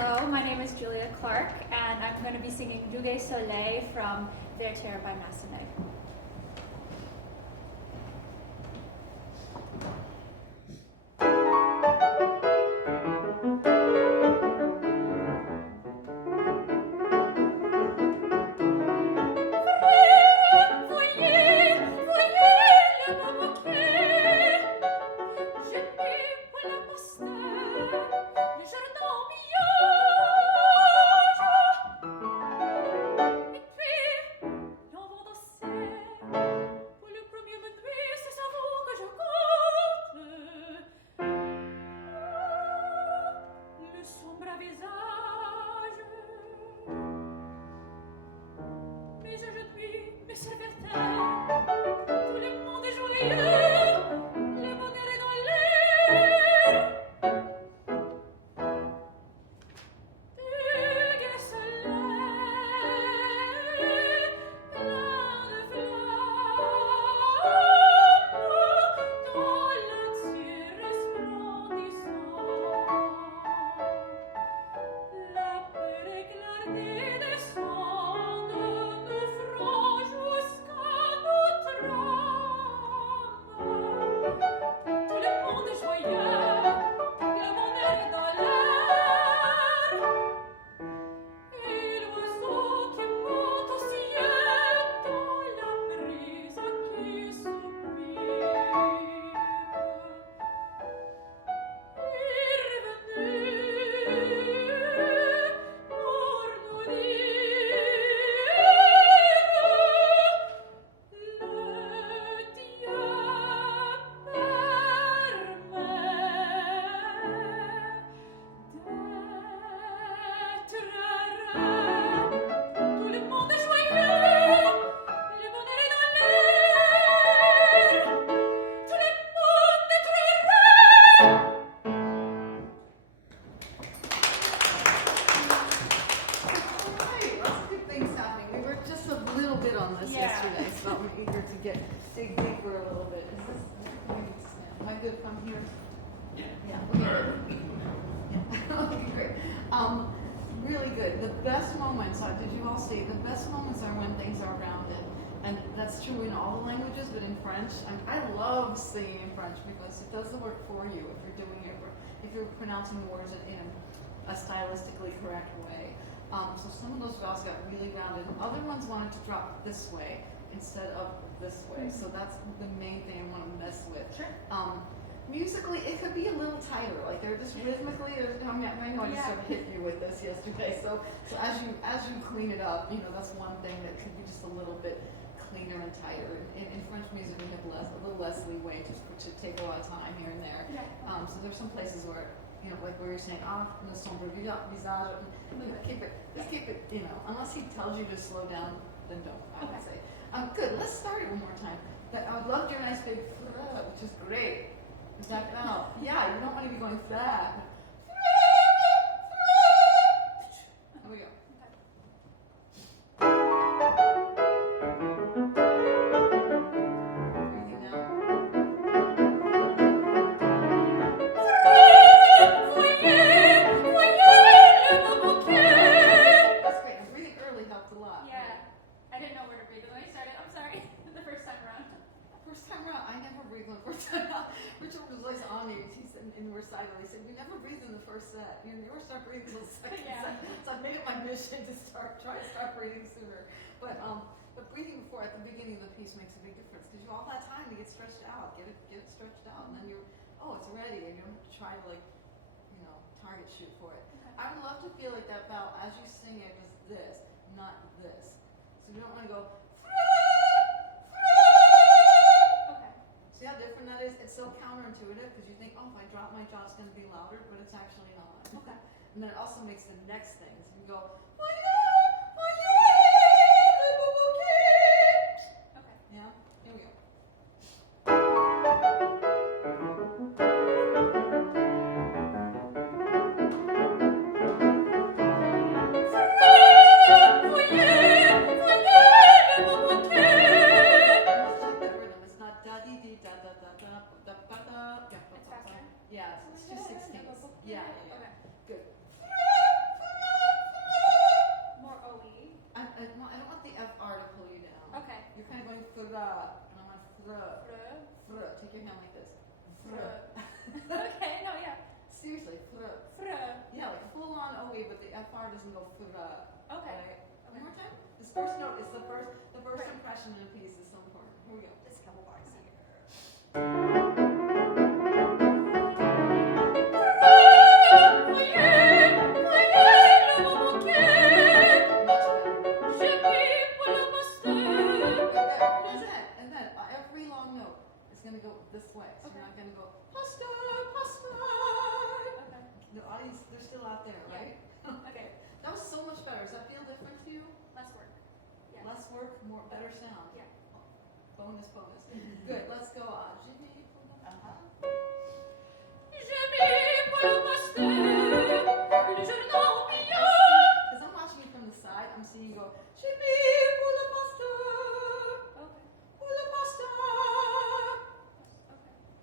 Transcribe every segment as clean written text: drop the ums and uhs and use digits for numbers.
Hello, my name is Julia Clark, and I'm going to be singing Du Soleil from Werther by Massenet. Really good. The best moments, did you all see? The best moments are when things are rounded. And that's true in all the languages, but in French, I love singing in French because it does the work for you if you're doing it, if you're pronouncing the words in a stylistically correct way. So some of those vowels got really rounded, and other ones wanted to drop this way instead of this way. So that's the main thing I want to mess with. Sure. Musically, it could be a little tighter. Like they're just rhythmically. I know I just sort of hit you with this yesterday. So as you clean it up, that's one thing that could be just a little bit cleaner and tighter. In French music, we have a little less leeway to take a lot of time here and there. Yeah. So there's some places where like where you're saying ne sombre visage, keep it. Unless he tells you to slow down, then don't. I would say. Good. Let's start it one more time. I loved your nice big which is great. Is that yeah, you don't want to be going flat. Here we go. Breathing out. That's great. And breathing early helped a lot. Yeah. I didn't know where to breathe when I started. I'm sorry. The first time around. First time around, I never breathe the first time around. Richard was always on me. He said in recital, he said, "We never breathe in the first set. You never start breathing until the second set." So I made it my mission to try to start breathing sooner. But breathing before at the beginning of the piece makes a big difference because you all that time to get stretched out, get it stretched out, and then it's ready, and you don't have to try to target shoot for it. Okay. I would love to feel like that vowel as you sing it is this, not this. So you don't want to go. See how different that is? It's so counterintuitive because you think, if I drop my jaw, it's going to be louder, but it's actually not. Okay. And then it also makes the next thing. So you go, Okay. yeah? Here we go. Yeah, it's just 16. Yeah. Okay. Good. Take your hand like this. Okay, no, yeah. Seriously, Yeah, like full on OE, but the FR doesn't go Okay. Right? One more time. This first note is the first impression in a piece is so important. Here we go. Just a couple bars here. And then every long note is going to go this way. So you're not going to go pasta. Okay. The audience, they're still out there, right? Okay. That was so much better. Does that feel different to you? Less work. Yeah. Less work, better sound. Yeah. Bonus. Good. Let's go on. Because I'm watching you from the side, I'm seeing you go, pour la pasta. Okay. Pour la pasta. Okay.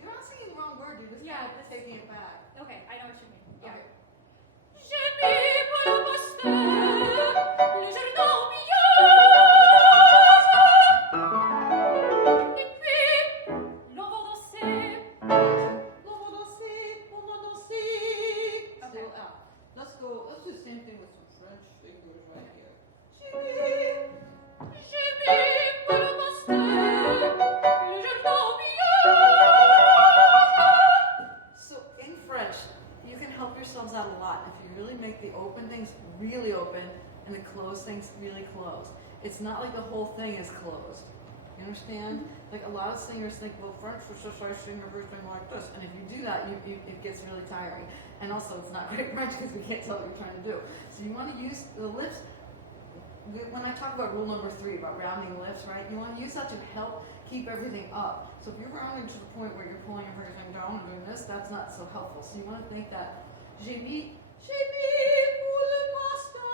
You're not singing the wrong word, dude. Just Yeah, kind of taking it back. Okay, I know what you mean. Yeah. Okay. Still out. Let's do the same thing with some French fingers right here. So in French, you can help yourselves out a lot if you really make the open things really open and the closed things really closed. It's not like the whole thing is closed. You understand? Like a lot of singers think, well, French was just I sing everything like this, and if you do that, it gets really tiring. And also, it's not great French because we can't tell what you're trying to do. So you want to use the lips. When I talk about rule number 3 about rounding lips, right? You want to use that to help keep everything up. So if you're rounding to the point where you're pulling everything down and doing this, that's not so helpful. So you want to think that j'ai mis pour le pasta.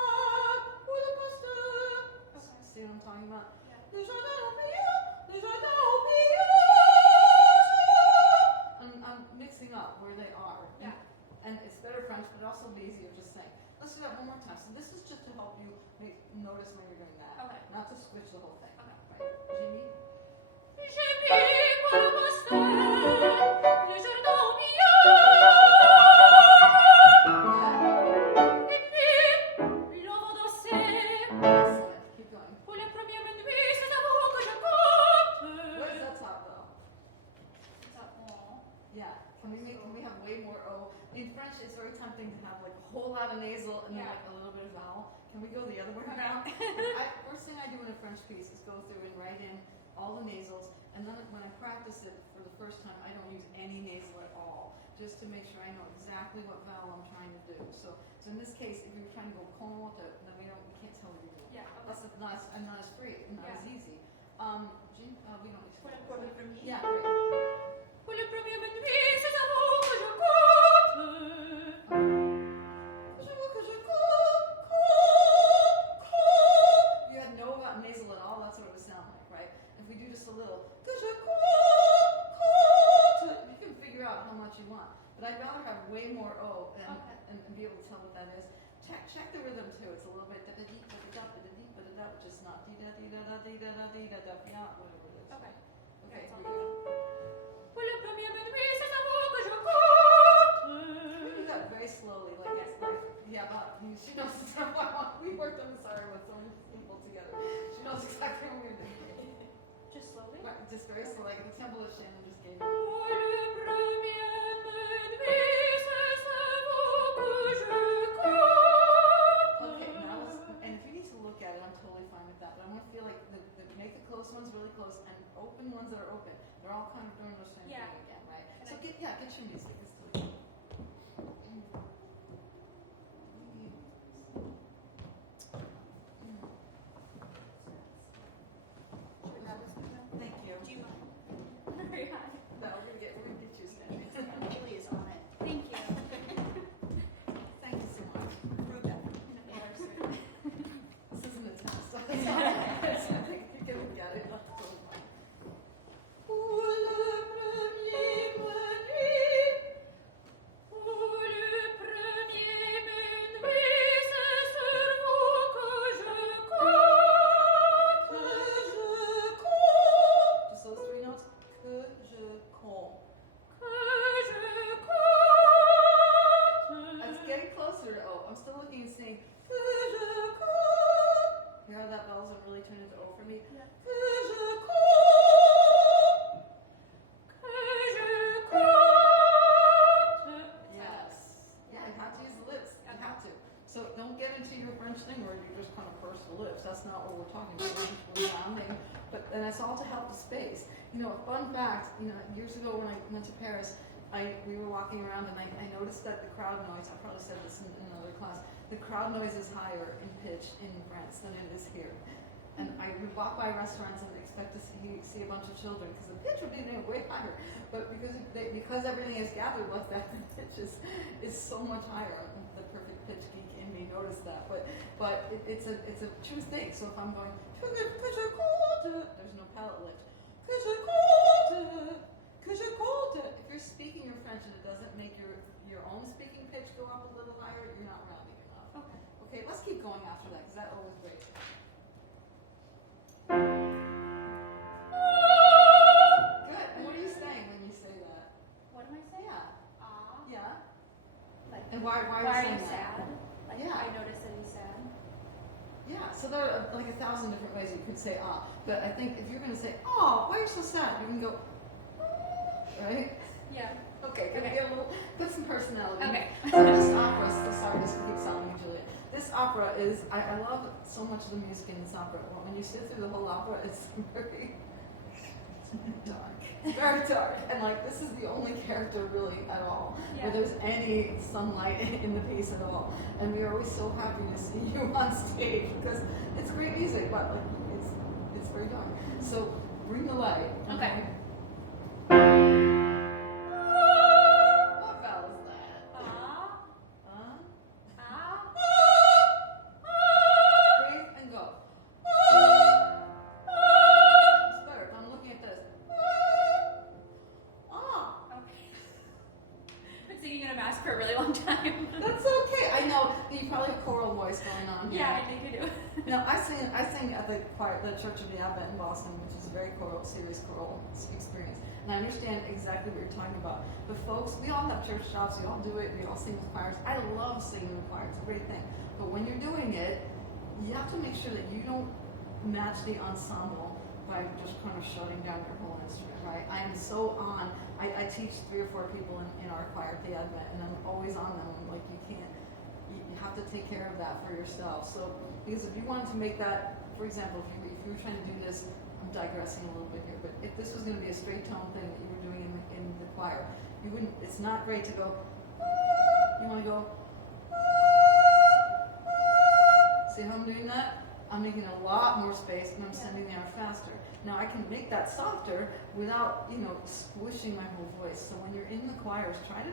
Okay. See what I'm talking about? Yeah. I'm mixing up where they are. Yeah. And it's better French, but also be easier just saying. Let's do that one more time. So this is just to help you notice when you're doing that. Okay. Not to switch the whole thing. Okay. Right. Jimmy? Excellent. Keep going. Where does that stop though? Yeah. Can we have way more O? In French, it's very tempting to have like a whole lot of nasal and then like a little bit of vowel. Can we go the other way around? First thing I do in a French piece is go through and write in all the nasals, and then when I practice it for the first time, I don't use any nasal at all, just to make sure I know exactly what vowel I'm trying to do. So in this case, if you're trying to go con, then we can't tell what you're doing. Yeah. Okay. That's not as free and not as easy. Jean, we don't need to. Yeah, great. You had no nasal at all, that's what it would sound like, right? If we do just a little, you can figure out how much you want. But I'd rather have way more O and be able to tell what that is. Check the rhythm too. It's a little bit which is not yeah, whatever it is. Okay. Okay, That's here we go. We do that very slowly, like it's like she knows exactly what I want. We worked on this area with so many people together. She knows exactly what we're doing. Just slowly? Right, just very slow, like the tempo that Shannon just gave me. Okay, now and if you need to look at it, I'm totally fine with that. But I want to feel like make the close ones really close and open ones that are open. They're all kind of doing the same thing again, right? So get your music. It's totally Thank you. Do you mind? Very high. No, we're gonna get you standing. Haley is on it. Thank you. Thank you so much. Prove that. This isn't a test. I think you can look at it. That's totally fine. Pour le premier minuit. Que je compte. fact, years ago when I went to Paris, we were walking around and I noticed that the crowd noise, I probably said this in another class, the crowd noise is higher in pitch in France than it is here. And I would walk by restaurants and expect to see a bunch of children because the pitch would be way higher. But because everything is gathered like that, the pitch is so much higher. The perfect pitch geek in me noticed that. But it's a true thing. So if I'm going, there's no palate lift. If you're speaking your French and it doesn't make your own speaking pitch go up a little higher, you're not rounding enough. Okay, let's keep going after that because that's always great. Good. And what are you saying when you say that? What am I saying? Yeah. Yeah. Like, and why are you saying sad? that? Like, Yeah. I noticed that he's sad. Yeah, so there are like 1,000 different ways you could say ah. But I think if you're going to say, oh, why are you so sad? You can go, right? Yeah. Okay, can we get a little, put some personality. Okay. So this opera, sorry, this keeps sounding like Juliet. This opera is, I love so much of the music in this opera. When you sit through the whole opera, it's very dark. It's very dark. And like, this is the only character really at all, Yeah. where there's any sunlight in the piece at all. And we are always so happy to see you on stage because it's great music, but like, it's very dark. So bring the light. Okay. What vowel is that? Breathe and go. It's better. I'm looking at this. Okay. Been singing in a mask for a really long time. That's okay. I know you probably have choral voice going on here. Yeah, I think you do. No, I sing at the choir, the Church of the Advent in Boston, which is a very serious choral experience. And I understand exactly what you're talking about. But folks, we all have church jobs, we all do it, we all sing with choirs. I love singing with choirs, it's a great thing. But when you're doing it, you have to make sure that you don't match the ensemble by just kind of shutting down your whole instrument, right? I am so on. I teach 3 or 4 people in our choir at the Advent, and I'm always on them. I'm like, you have to take care of that for yourself. So, because if you wanted to make that, for example, if you were trying to do this, I'm digressing a little bit here, but if this was going to be a straight tone thing that you were doing in the choir, you wouldn't. It's not great to go. You want to go. See how I'm doing that? I'm making a lot more space and I'm sending the air faster. Now I can make that softer without, squishing my whole voice. So when you're in the choirs, try to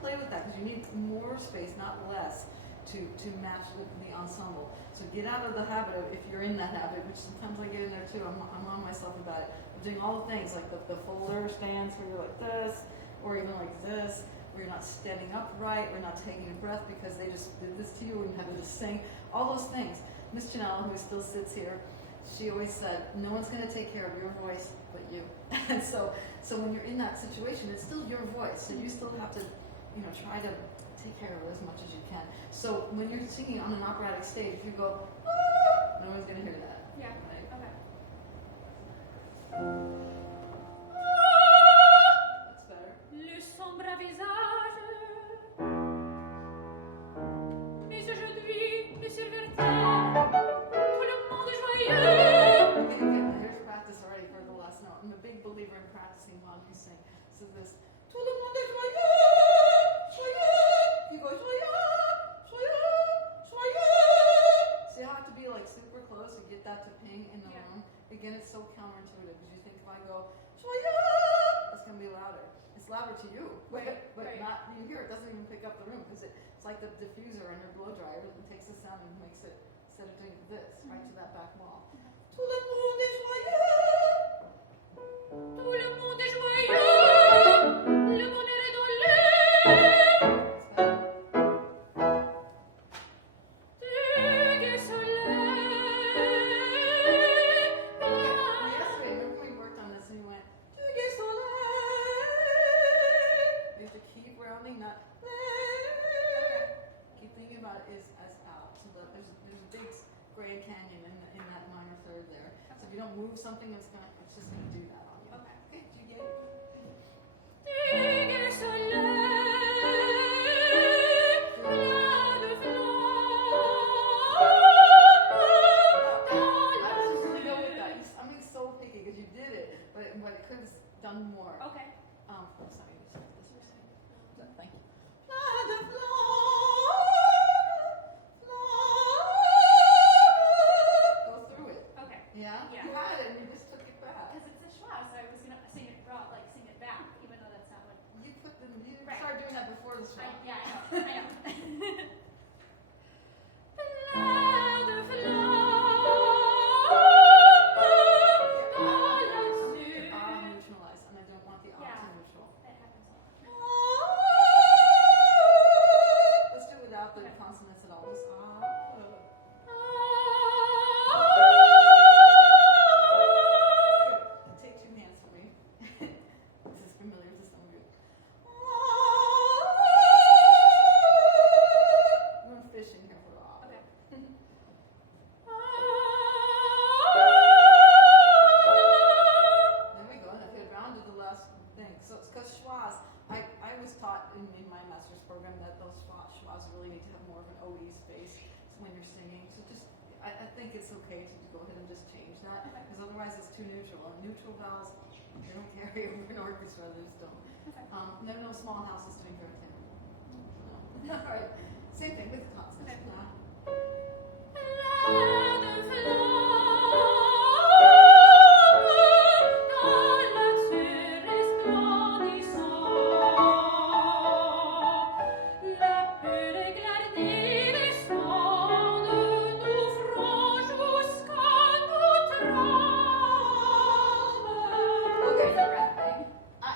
play with that because you need more space, not less, to match the ensemble. So get out of the habit of, if you're in that habit, which sometimes I get in there too, I'm on myself about it. I'm doing all the things like the folder stance where you're like this, or even like this, where you're not standing upright, or not taking a breath because they just did this to you and had to just sing. All those things. Miss Janelle, who still sits here, she always said, no one's going to take care of your voice but you. And so when you're in that situation, it's still your voice. So you still have to, try to take care of it as much as you can. So when you're singing on an operatic stage, if you go, no one's going to hear that. Yeah. Right? Okay. That's better. Le sombre visage, mais aujourd'hui ne survertit tout le monde joyeux. Okay, here's practice already for the last note. I'm a big believer in practicing while you sing. So this, tout le monde est joyeux, joyeux. You go joyeux, joyeux, joyeux. See how I have to be like super close to get that to ping in the room? Again, it's so counterintuitive because you think if I go joyeux, it's going to be louder. It's louder to you, but not you hear it. Doesn't even pick up the room because it's like the diffuser on your blow dryer. It takes the sound and makes it, instead of doing this, right to that back wall. Tout le monde est joyeux. Tout le monde est joyeux, le bonheur est dans l'air. Du gai soleil, Yesterday, remember we worked on this and we went, du gai soleil. You have to keep rounding, not keep thinking about it is as out. So that there's a big Grand Canyon in that minor third there. So if you don't move something, it's just gonna do that on you. Okay. Do you get it? du gai soleil, flamme flamme I was just really go with that. I'm being so picky because you did it, but it could have done one more. Okay. I'm sorry, you said this for a second. Thank you. Go through it. Okay. Yeah? Yeah. You had it and you just took it back. Because it's a schwa, so I was gonna sing it raw, like sing it back, even though that's not what. You Right. started doing that before the show. Yeah, I know. I know. Neutralized, and I don't want the neutral. That happens a lot. Let's do it without the consonants at all. Just Good. Take two hands for me. This is familiar to some of you. We're fishing here for all. Okay. There we go. And if you had rounded the last thing, so it's because schwas. I was taught in my master's program that those schwas really need to have more of an OE space when you're singing. So just, I think it's okay to go ahead and just change that because otherwise it's too neutral. And neutral vowels, they don't carry over an orchestra. They just don't. There are no small houses doing very terrible. No. All right. Same thing with the consonants.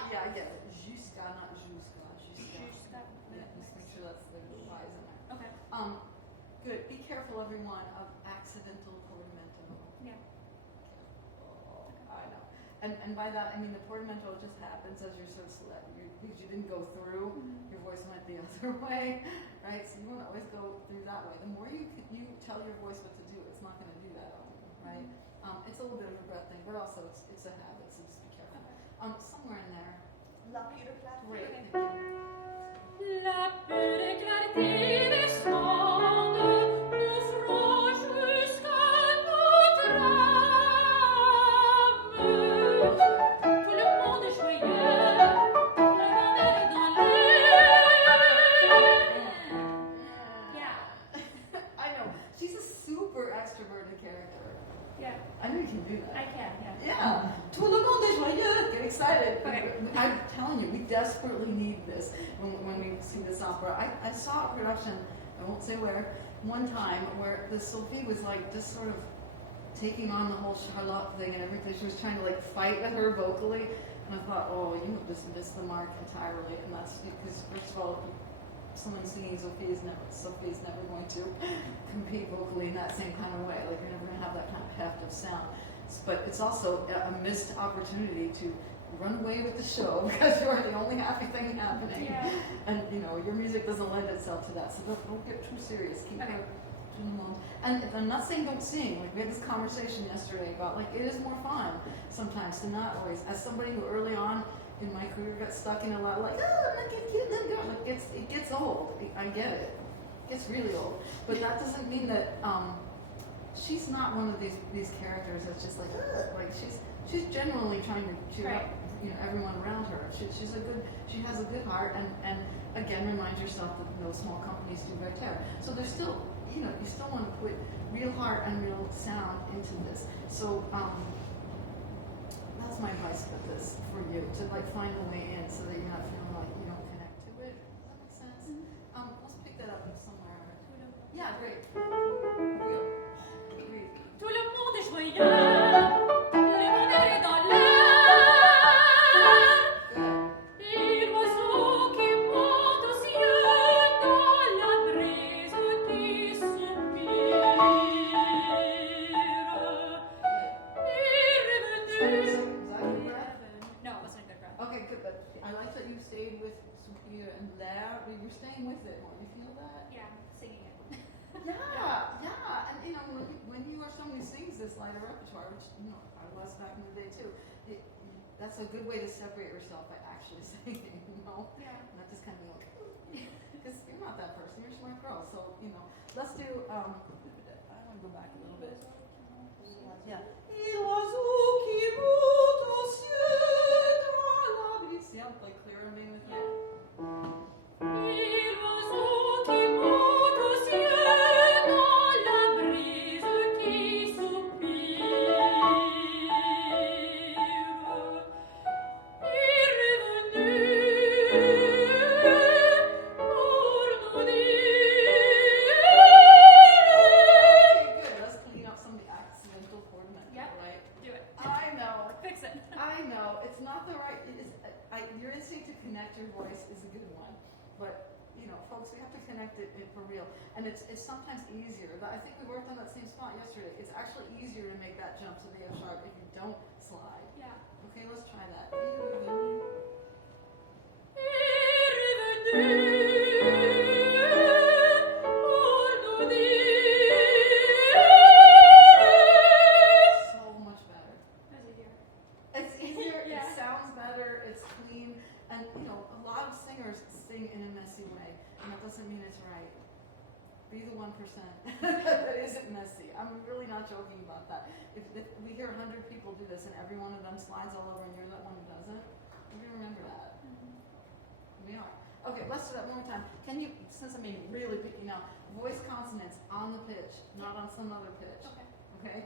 Yeah, I get it. Jusqu'à, not jusqu'à. Jusqu'à. Yeah, just make sure that's the Y's in there. Okay. Good. Be careful, everyone, of accidental portamento. Yeah. I know. And by that, I mean the portamento just happens as you're so because you didn't go through, your voice went the other way, right? So you want to always go through that way. The more you tell your voice what to do, it's not going to do that often, right? It's a little bit of a breath thing, but also it's a habit, so just be careful. Somewhere in there. La pure Great. clarté. Thank you. La pure clarté des sondes nous franche jusqu'à notre âme. Tout le monde est joyeux, le monde est dans l'air. Yeah. I know. She's a super extroverted character. Yeah, I know you can do that. I can, yeah. Yeah. Tout le monde est joyeux. Get excited. Okay. I'm telling you, we desperately need this when we see this opera. I saw a production, I won't say where, one time where the Sophie was like just sort of taking on the whole Charlotte thing and everything. She was trying to like fight at her vocally. And I thought, oh, you just missed the mark entirely. And that's because, first of all, someone singing Sophie's never going to compete vocally in that same kind of way. Like, you're never going to have that kind of heft of sound. But it's also a missed opportunity to run away with the show because you're the only happy thing happening. Yeah. And, your music doesn't lend itself to that. So don't get too serious. Keep Okay. it to the moment. And if I'm not saying don't sing. Like, we had this conversation yesterday about, like, it is more fun sometimes to not always. As somebody who early on in my career got stuck in a lot of like, I'm not getting them. Like, it gets old. I get it. It gets really old. But that doesn't mean that she's not one of these characters that's just like, she's genuinely trying to cheer up everyone around her. She has a good heart, and again reminds yourself that no small companies do right there. So there's still, you still want to put real heart and real sound into this. So that's my advice for this for you, to like find a way in so that you're not feeling like you don't connect to it. Does that make sense? Let's pick that up somewhere. Yeah, great. Real. Great. Tout le monde est joyeux, le monde est dans l'air. Good. Et l'oiseau qui monte aux cieux dans la brise qui soupire. No, it wasn't a good breath. Okay, good, but I like that you stayed with Sophia and Blair. You're staying with it more. You feel that? Yeah, I'm singing it. Yeah. And when you are someone who sings this lighter repertoire, which I was back in the day too, that's a good way to separate yourself by actually singing. Yeah. Not just kind of like, because you're not that person. You're a smart girl. So let's do. I want to go back a little bit. Yeah. Et l'oiseau qui monte au ciel dans the right. Your instinct to connect your voice is a good one, but folks, we have to connect it for real, and it's sometimes easier. I think we worked on that same spot yesterday. It's actually easier to make that jump to the F sharp if you don't slide. Yeah. Okay, let's try that. So much better. That's easier. It's easier, Yeah. It sounds better, it's clean, and a lot of singers sing in a messy way, and that doesn't mean it's right. Be the 1% that isn't messy. I'm really not joking about that. If we hear 100 people do this and every one of them slides all over and you're that one who doesn't, we can remember that. We are. Okay, let's do that one more time. Can you, since I'm being really picky now, voice consonants on the pitch, not on some other pitch. Okay. Okay?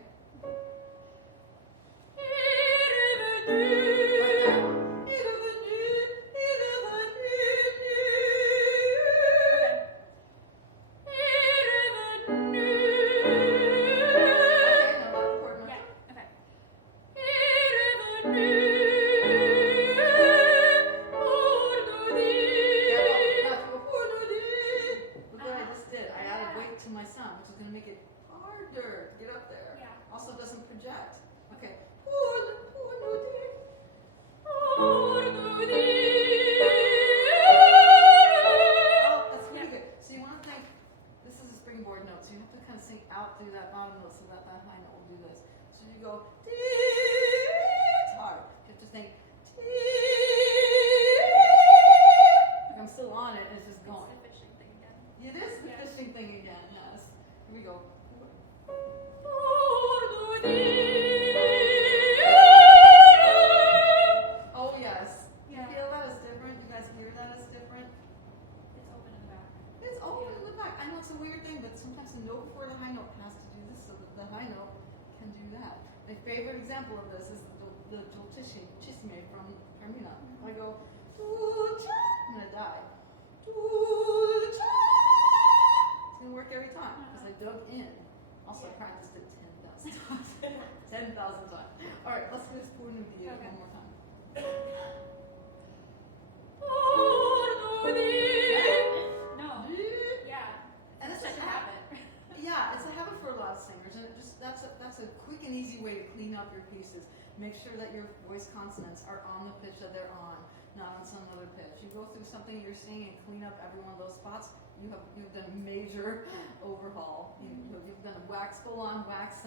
Make sure that your voice consonants are on the pitch that they're on, not on some other pitch. You go through something you're singing and clean up every one of those spots, you've done a major overhaul. You've done a wax on, wax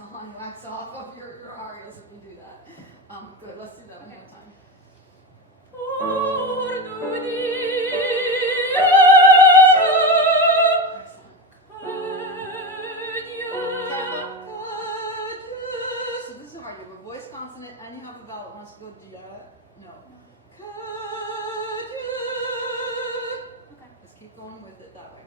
off of your arias if you do that. Good, let's do that one more time. And you have a vowel that wants to go dia. No. Okay. Let's keep going with it that way.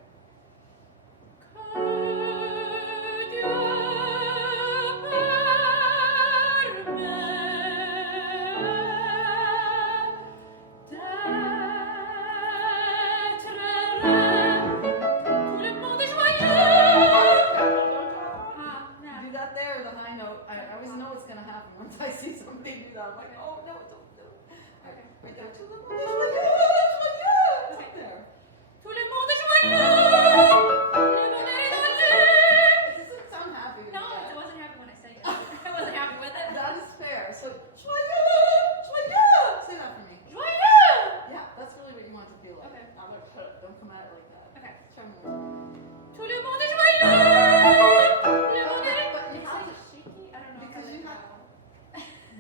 Do that there, the high note. I always know what's going to happen once I see somebody do that. I'm like, oh no, don't do it. Okay, right there. Tout le monde est joyeux. It's up there. Tout le monde est joyeux. Le monde est joyeux. It doesn't sound happy. No, it wasn't happy when I sang it. I wasn't happy with it. That is fair. So, joyeux, joyeux. Say that for me. Joyeux. Yeah, that's really what you want to feel like. Okay. Don't come at it like that. Okay. Try more. Tout le monde est joyeux.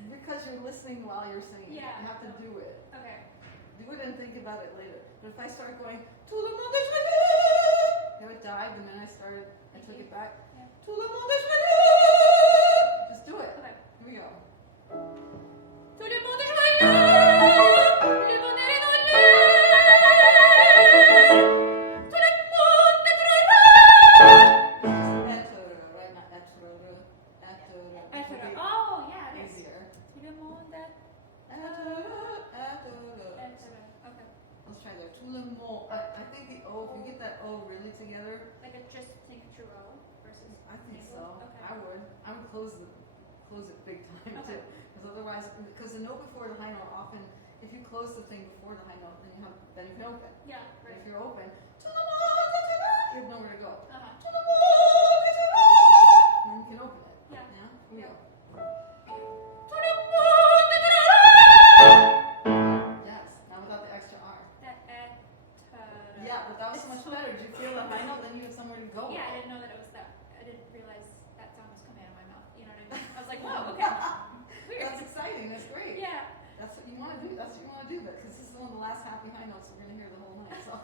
Because you're listening while you're singing. Yeah. You have to do it. Okay. Do it and think about it later. But if I start going, tout le monde est joyeux, it died, and then I took it back. Yeah. Tout le monde est joyeux. Just do it. Okay. Here we go. Tout le monde est joyeux. Le monde est joyeux. Tout le monde est joyeux. Right? Not être. Oh, yeah, it is. Easier. Tout le monde est okay. Let's try that. Tout le monde. I think the O, if you get that O really together. Like a just think a true O versus. I think so. Okay. I would close it big time Okay. too. Because otherwise, because the note before the high note often close the thing before the high note, then you can open. Yeah, But right. if you're open, you have nowhere to go. Uh-huh. And then you can open it. Yeah. Yeah? Here we go. Yes. Now without the extra R. Yeah, but that was so much better. Did you feel the high note? Then you had somewhere to go. Yeah, I didn't know that it was that. I didn't realize that sound was coming out of my mouth. You know what I mean? I was like, whoa, okay. Weird. That's exciting. That's great. Yeah. That's what you want to do. That's what you want to do. Because this is one of the last happy high notes we're going to hear the whole night. So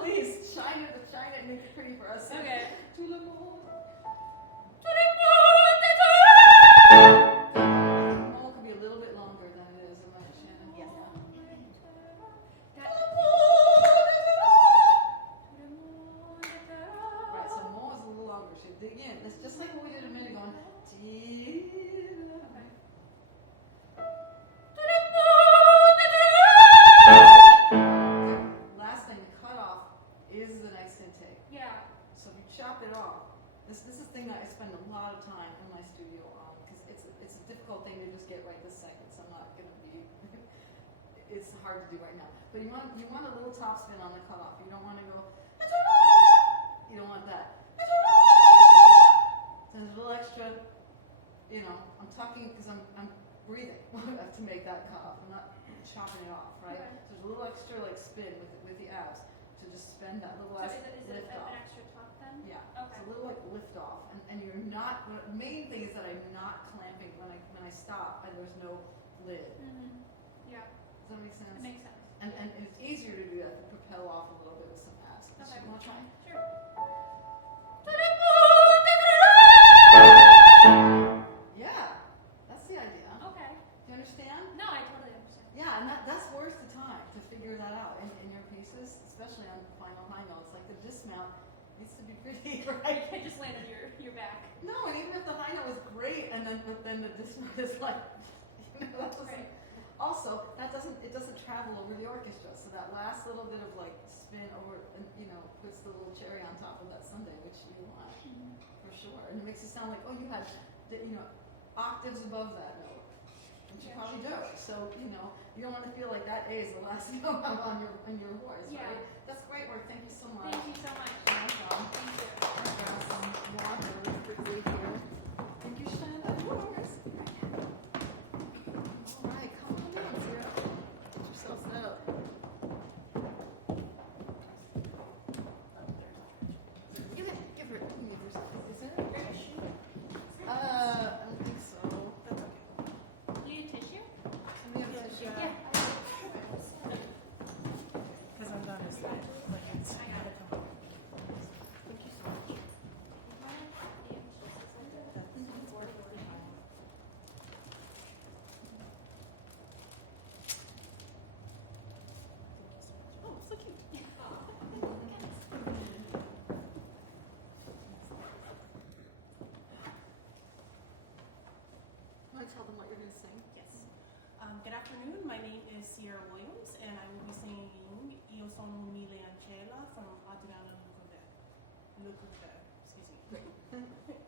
please shine it and make it pretty for us. Okay. Tout le monde. To the moon, the The mo could be a little bit longer than it is. I'm not Shannon. Yes. Right, so mo is a little longer. So dig in. It's just like what we did a minute ago. Last thing, cut off is the next intake. Yeah. So if you chop it off, this is a thing that I spend a lot of time in my studio on because it's a difficult thing to just get right this second. So I'm not gonna be. It's hard to do right now. But you want a little top spin on the cutoff. You don't want to go. You don't want that. So there's a little extra. You know, I'm talking because I'm breathing to make that cutoff. I'm not chopping it off, right? Okay. So there's a little extra like spin with the abs to just spend that little So last is it lift an off. extra top then? Yeah. Okay. It's a little like lift off, and you're not. The main thing is that I'm not clamping when I stop, and there's no lid. Mm-hmm. Yeah. Does that make sense? It makes sense. And it's easier to do that to propel off a little bit with some abs. So Okay. you want to try? Sure. Yeah, that's the idea. Okay. Do you understand? No, I totally understand. Yeah, and that's worth the time to figure that out in your pieces, especially on final high notes. Like the dismount needs to be pretty, right? I just landed your back. No, and even if the high note was great, and then the dismount is like, that doesn't. Right. Also, it doesn't travel over the orchestra. So that last little bit of like spin over, and puts the little cherry on top of that Sunday, which you want for sure, and it makes it sound like you had octaves above that note, which you probably do. So you don't want to feel like that A is the last note on your voice, Yeah. right? That's great work. Thank you so much. Thank you so much. No problem. Thank you. I've got some water really quickly here. Thank you, Shannon. Of course. All right, come on down, Sarah. Get yourself set up. Give her. Is there? I don't think so. That's okay. Do you need tissue? Do we have tissue? Yeah. Because I'm done this side. Like it's I got it. Thank you so much. Oh, so cute. Want to tell them what you're going to sing? Yes. Good afternoon. My name is Sierra Williams, and I will be singing Io sono mi leancella from Adriana Lecouvreur. Excuse me. Great.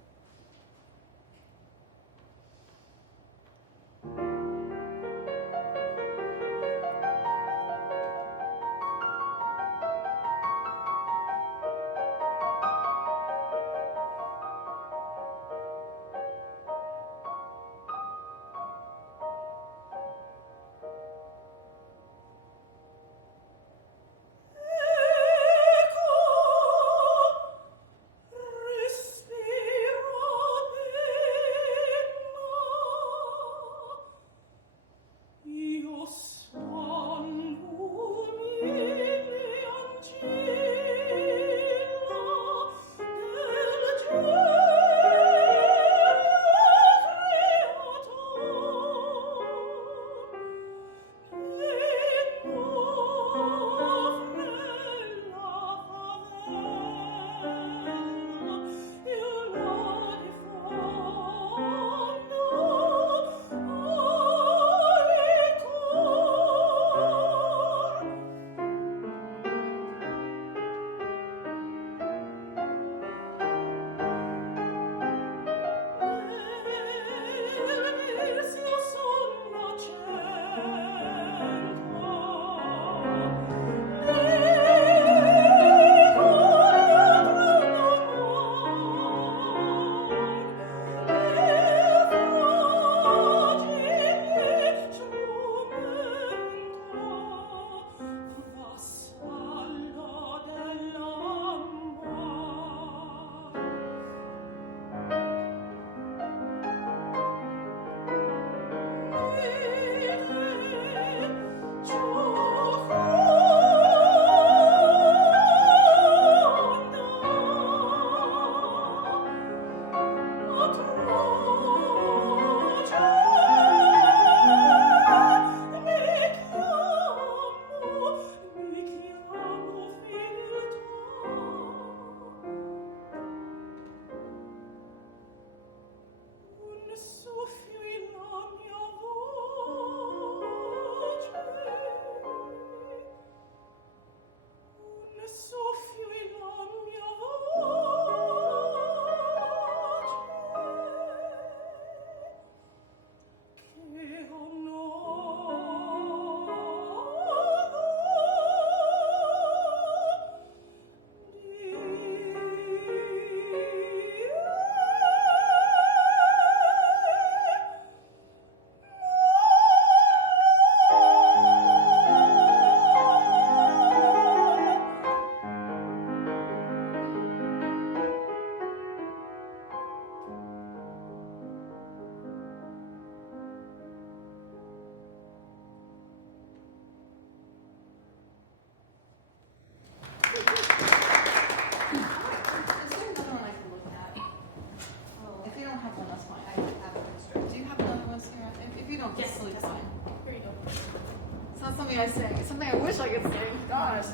something I sing. It's something I wish I could sing. Gosh.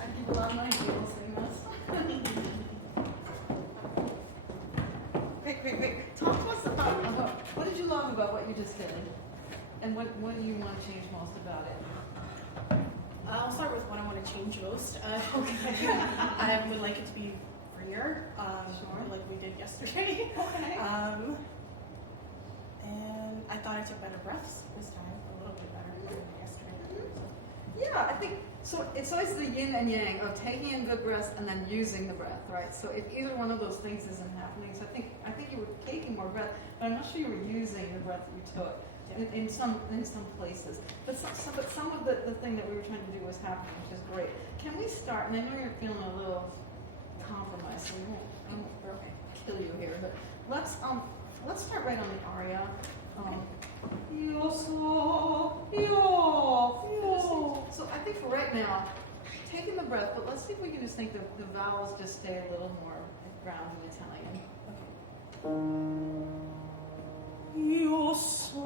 I'd give a lot of money to be able to sing this. Quick. Talk to us about what did you love about what you just did? And what do you want to change most about it? I'll start with what I want to change most. I would like it to be freer, Sure. like we did yesterday. Okay. And I thought I took better breaths this time, a little bit better than yesterday. Yeah, I think so. It's always the yin and yang of taking in good breaths and then using the breath, right? So if either one of those things isn't happening, so I think you were taking more breath, but I'm not sure you were using the breath that you took in some places. But some of the thing that we were trying to do was happening, which is great. Can we start? And I know you're feeling a little compromised, so I won't kill you here, but let's start right on the aria. Yo so. So I think for right now, taking the breath, but let's see if we can just think the vowels just stay a little more ground in Italian. Io son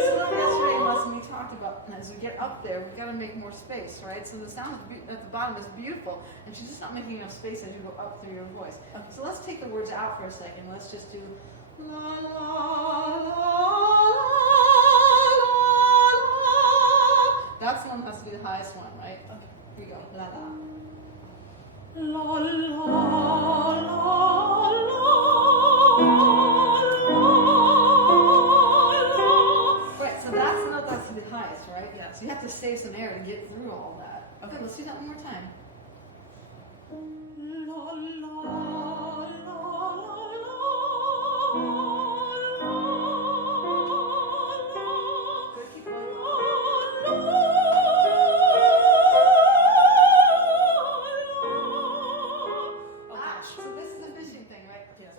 So like yesterday lesson we talked about, as we get up there, we've got to make more space, right? So the sound at the bottom is beautiful, and she's just not making enough space as you go up through your voice. Okay. So let's take the words out for a second. Let's just do la la la la la. That's the one that has to be the highest one, right? Okay. Here we go. La la. La la la la. Right, so that's the note that's the highest, right? Yeah. So you have to save some air to get through all that. Okay, let's do that one more time. La la la la. Good, keep going. So this is a fishing thing, right? Yes.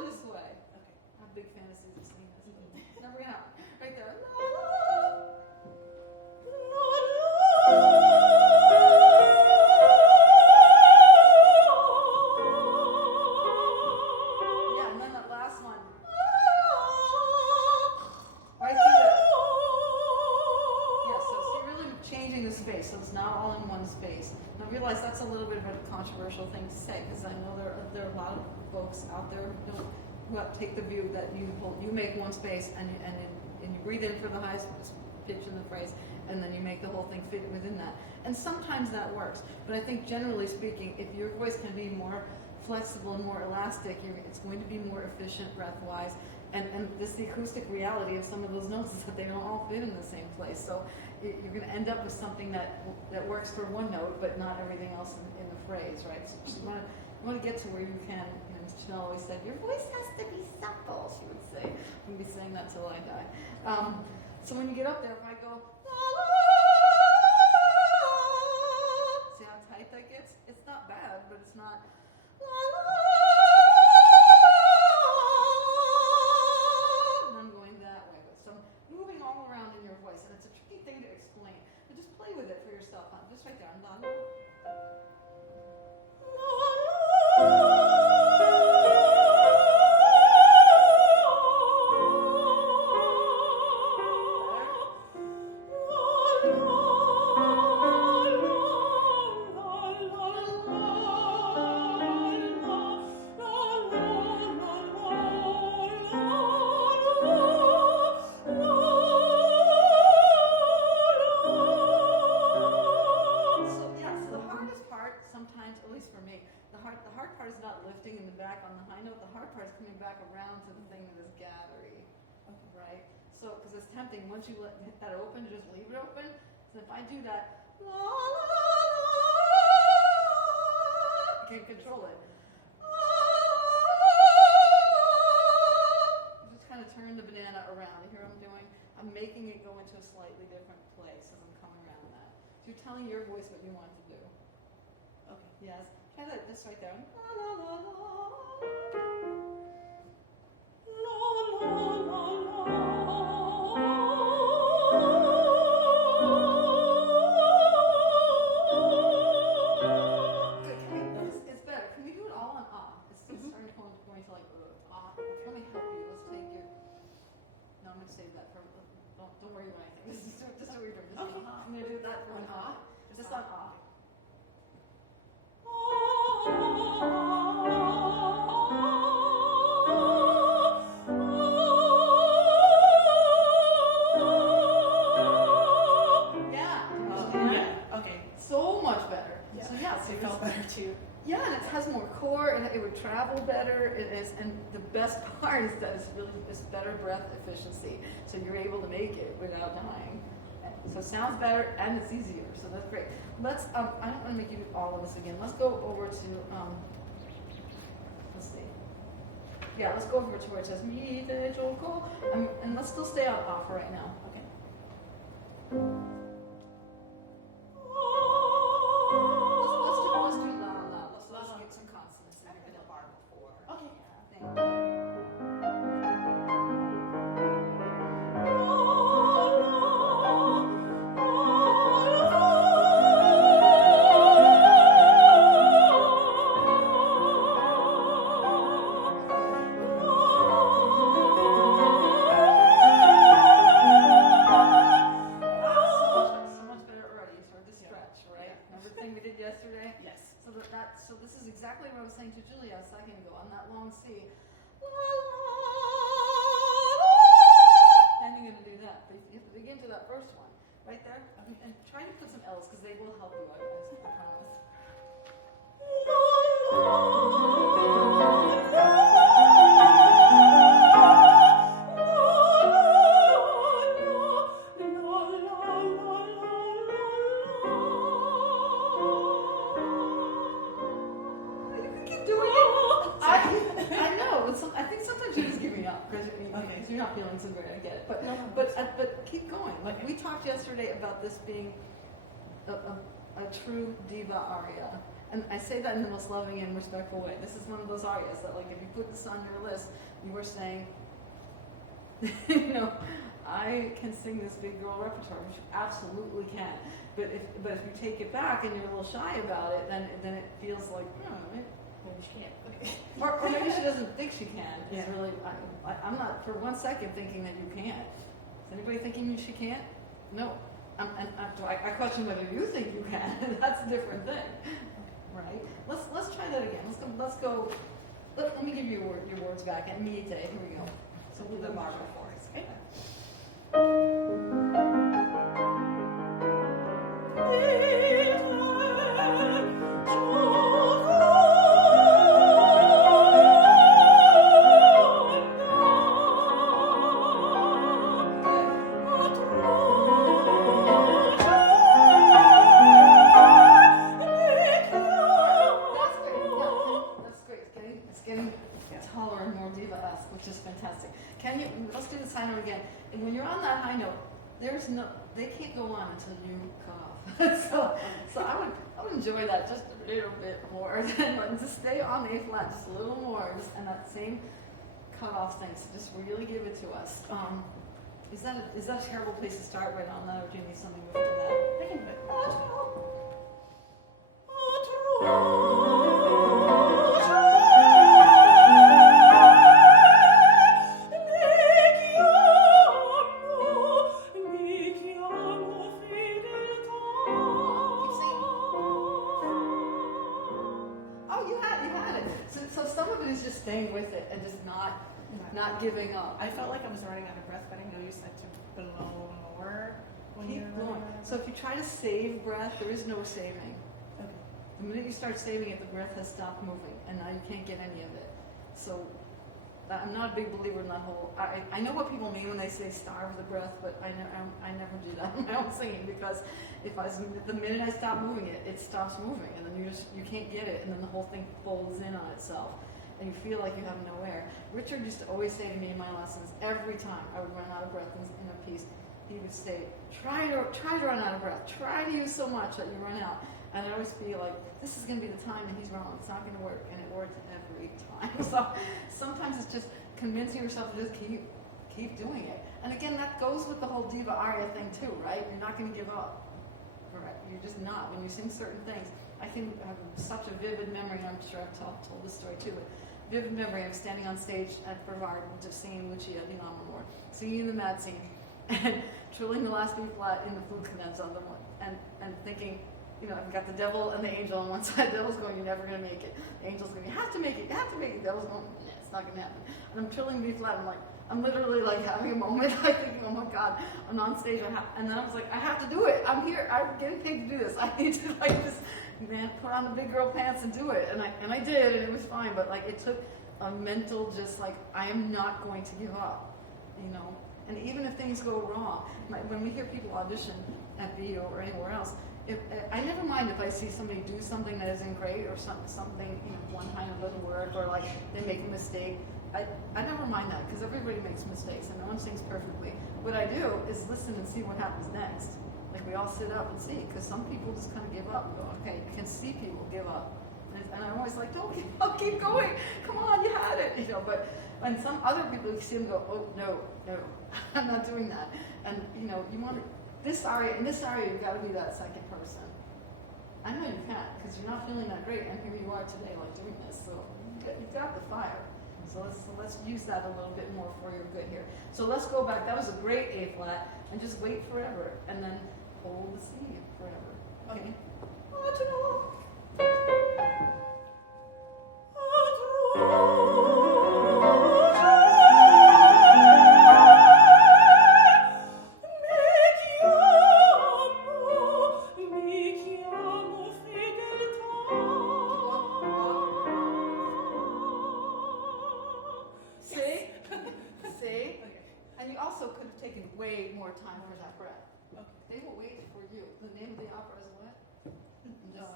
This way. Okay. I have big fantasies of singing this. Now we're gonna right there. Yeah, and then that last one. Right through there. Yeah, so you're really changing the space, so it's not all in one space. Now realize that's a little bit of a controversial thing to say, because I know there are a lot of folks out there who take the view that you make one space and you breathe in for the highest pitch in the phrase, and then you make the whole thing fit within that. And sometimes that works, but I think generally speaking, if your voice can be more flexible and more elastic, it's going to be more efficient breath-wise. And this the acoustic reality of some of those notes is that they don't all fit in the same place. So you're going to end up with something that works for one note, but not everything else in the phrase, right? So you want to get to where you can. You know, Chanel always said, "Your voice has to be supple." She would say, "I'm going to be saying that till I die." So when you get up there, if I go, la, la, see how tight that gets? It's not bad, but it's not. La, la, and I'm going that way. So I'm moving all around in your voice, and it's a tricky thing to explain. But just play with it for yourself. Just right there. La, la. Tempting once you let that open, just leave it open. So if I do that, la, la, la, I can't control it. Just kind of turn the banana around. You hear what I'm doing? I'm making it go into a slightly different place as I'm coming around that. So you're telling your voice what you want to do. Okay. Yes. Try that. This right there. La la la la. La la la la. It's better. Can we do it Don't worry about anything. Just do what you're doing. Just Okay. I'm going to do that for an ah. Just on ah. Okay. So much better. Yeah. So yeah, so It felt better too. yeah, and it has more core, and it would travel better. It is, and the best part is that it's better breath efficiency. So you're able to make it without dying. So it sounds better and it's easier. So that's great. Let's. I don't want to make you do all of this again. Let's go over to. Let's see. Yeah, let's go over to where it says mi te choco, and let's still stay on off right now. Okay. Let's do la la. Let's get some consonants in I've here. been a bar before. Okay. Yeah. Thank you. So much better already. You started to stretch, right? Remember the thing we did yesterday? Yes. So this is exactly what I was saying to Julia a second ago on that long C. Then you're going to do that. But you have to begin to that first one. Right there? And try to put some L's because they will help you, I promise. You can keep doing it. I know. I think sometimes you just give me up because you're not feeling so great. I get it. But keep going. Like we talked yesterday about this being a true diva aria. And I say that in the most loving and respectful way. This is one of those arias that, like, if you put this on your list, you were saying, you know, I can sing this big girl repertoire, which you absolutely can. But if you take it back and you're a little shy about it, then it feels like, maybe she can't. Or maybe she doesn't think she can. It's really, I'm not for one second thinking that you can't. Is anybody thinking she can't? No. I question whether you think you can. That's a different thing. Right? Let's try that again. Let's go. Let me give you your words back. And mi te. Here we go. So we'll do the bar before. Okay? Taller and more diva-esque, which is fantastic. Let's do this high note again. And when you're on that high note, they can't go on until you cough. so I would enjoy that just a little bit more. But just stay on A flat just a little more, and that same cutoff thing. So just really give it to us. Is that a terrible place to start right on that, or do you need something before that? I can do it. Staying with it and just not giving up. I felt like I was running out of breath, but I know you said to blow more when Keep you're blowing. running out of So if you try to save breath, there is no saving. Okay. The minute you start saving it, the breath has stopped moving, and now you can't get any of it. So I'm not a big believer in that whole. I know what people mean when they say starve the breath, but I never do that in my own singing because the minute I stop moving it, it stops moving, and then you can't get it, and then the whole thing folds in on itself. And you feel like you have no air. Richard used to always say to me in my lessons, every time I would run out of breath in a piece, he would say, try to run out of breath. Try to use so much that you run out. And I always feel like, this is going to be the time, and he's wrong. It's not going to work. And it worked every time. So sometimes it's just convincing yourself to just keep doing it. And again, that goes with the whole diva aria thing too, right? You're not going to give up. Right? You're just not. When you sing certain things, I can have such a vivid memory, and I'm sure I've told this story too, but vivid memory of standing on stage at Brevard, just singing Lucia di Lammermoor, singing the mad scene, and trilling the last B flat in the food cadenza on the one, and thinking, you know, I've got the devil and the angel on one side. The devil's going, you're never going to make it. The angel's going, you have to make it, you have to make it. The devil's going, nah, it's not going to happen. And I'm trilling B flat. I'm literally like having a moment, like thinking, oh my God, I'm on stage. And then I was like, I have to do it. I'm here. I'm getting paid to do this. I need to like just, man, put on the big girl pants and do it. And I did, and it was fine. But like, it took a mental, just like, I am not going to give up, you know. And even if things go wrong, when we hear people audition at VU or anywhere else, I never mind if I see somebody do something that isn't great, or something, you know, one kind of doesn't work, or like they make a mistake. I never mind that, because everybody makes mistakes and no one sings perfectly. What I do is listen and see what happens next. Like we all sit up and see, because some people just kind of give up and go, okay, you can see people give up. And I'm always like, don't give up, keep going. Come on, you had it, you know. But when some other people, you see them go, oh, no, I'm not doing that. And, you know, you want to, in this area, you've got to be that second person. I know you can, because you're not feeling that great, and here you are today, like doing this. So you've got the fire. So let's use that a little bit more for your good here. So let's go back. That was a great A flat, and just wait forever, and then hold the C forever. Okay. Way more time for that breath. Okay. They will wait for you. The name of the opera is what? No.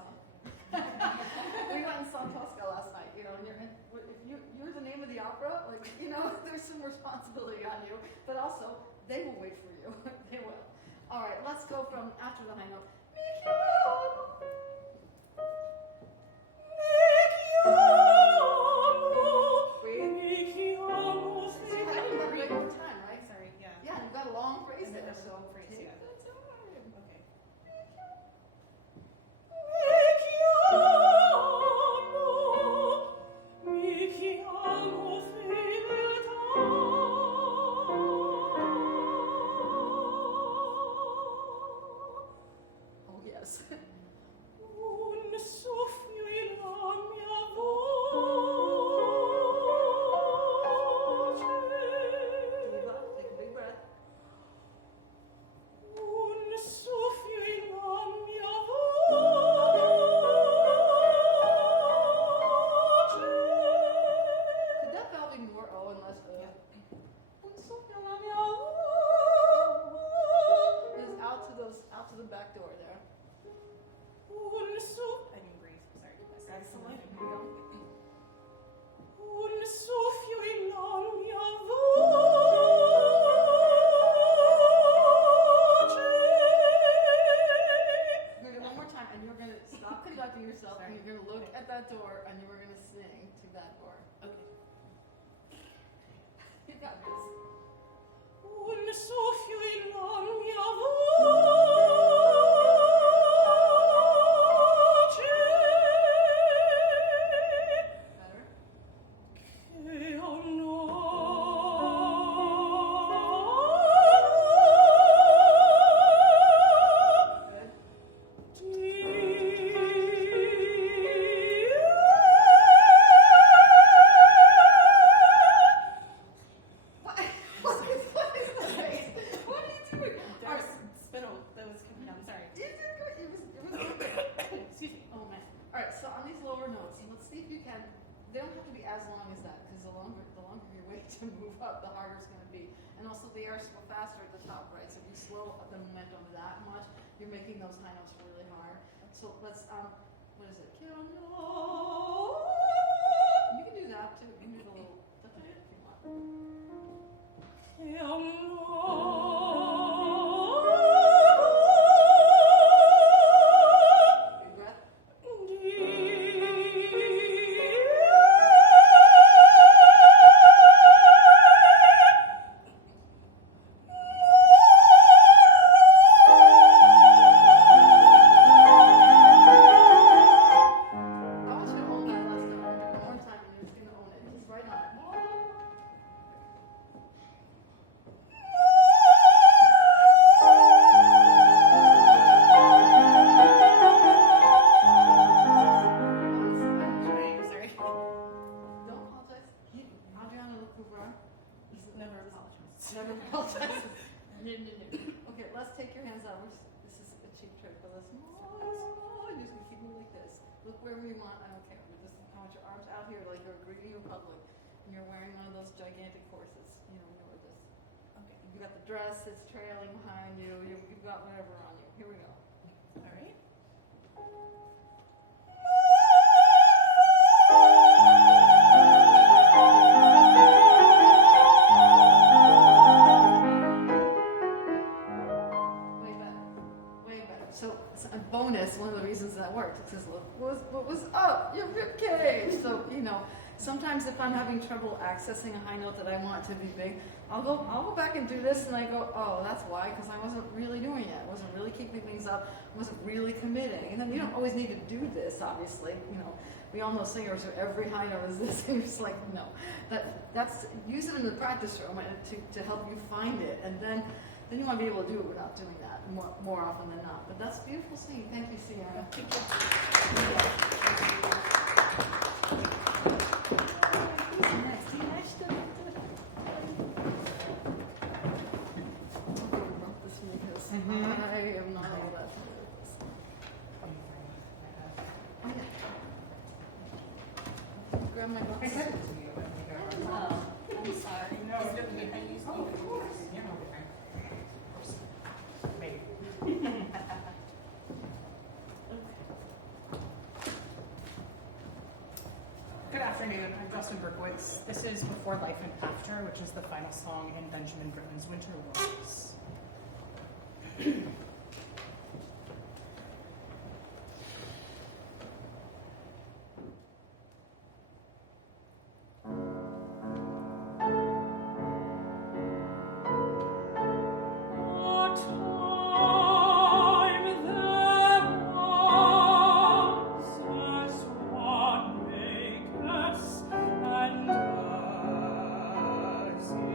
We went and saw Tosca last night, you know, and if you're the name of the opera, like, you know, there's some responsibility on you, but also they will wait for you. They will. All right, let's go from after the high note. Long phrase there, so take the time. Okay. Oh yes. To move up, the harder it's going to be. And also the air's go faster at the top, right? So if you slow up the momentum that much, you're making those high notes really hard. So let's, what is it? You can do that too. You can do the little, if you want. Big breath. I want you to Never apologize. No. Okay, let's take your hands out. This is a cheap trick, but let's small. You're just gonna keep me like this. Look wherever you want. I don't care. I want your arms out here like you're greeting in public, and you're wearing one of those gigantic corsets. You know this. Okay. You got the dress. It's trailing behind you. You've got whatever on you. Here we go. All right. Way better. So a bonus, one of the reasons that worked, it says, look what was up, your rib cage. So, sometimes if I'm having trouble accessing a high note that I want to be big, I'll go back and do this, and I go, oh, that's why, because I wasn't really doing it. I wasn't really keeping things up. I wasn't really committing. And then you don't always need to do this, obviously. We all know singers who every high note is this, and you're just like, no. That's use it in the practice room to help you find it, and then you want to be able to do it without doing that more often than not. But that's beautiful singing. Thank you, Sierra. Thank you. Who's next? Do you guys still do it? Okay, we wrote this one because I am not all that familiar with this. Oh, yeah. Grab my box. I sent it to you. Oh, I'm sorry. No, Is it it doesn't. I used Oh, to- of course. You know, maybe. Good afternoon. I'm Justin Berkowitz. This is Before Life and After, which is the final song in Benjamin Britten's Winter Waltz.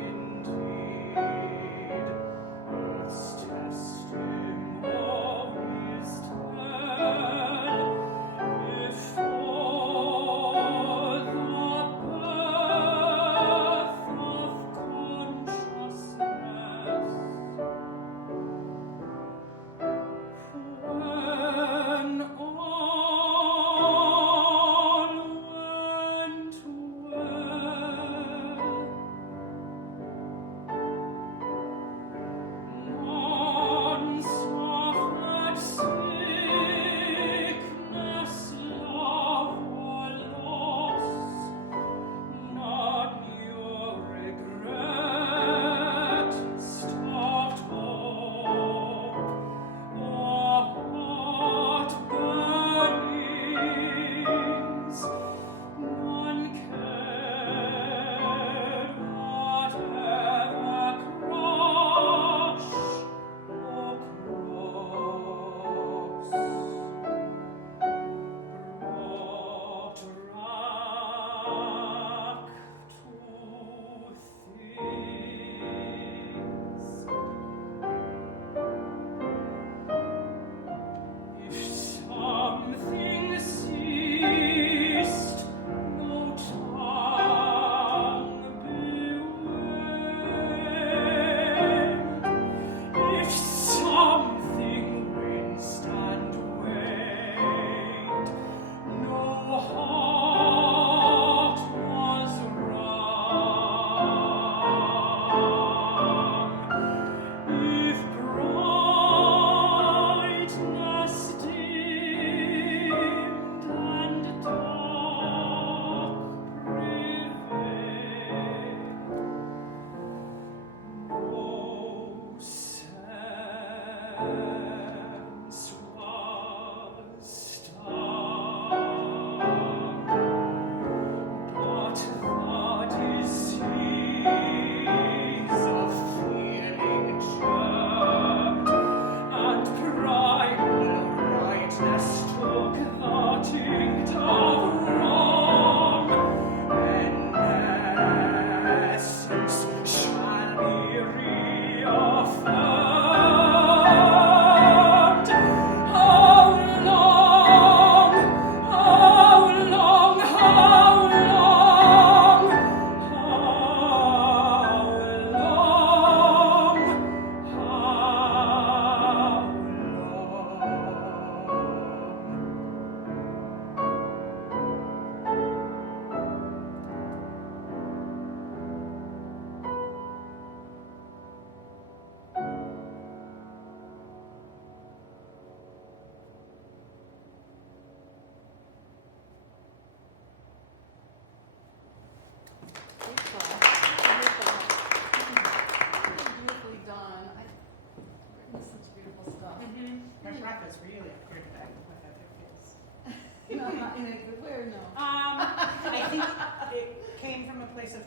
Indeed, earth's tested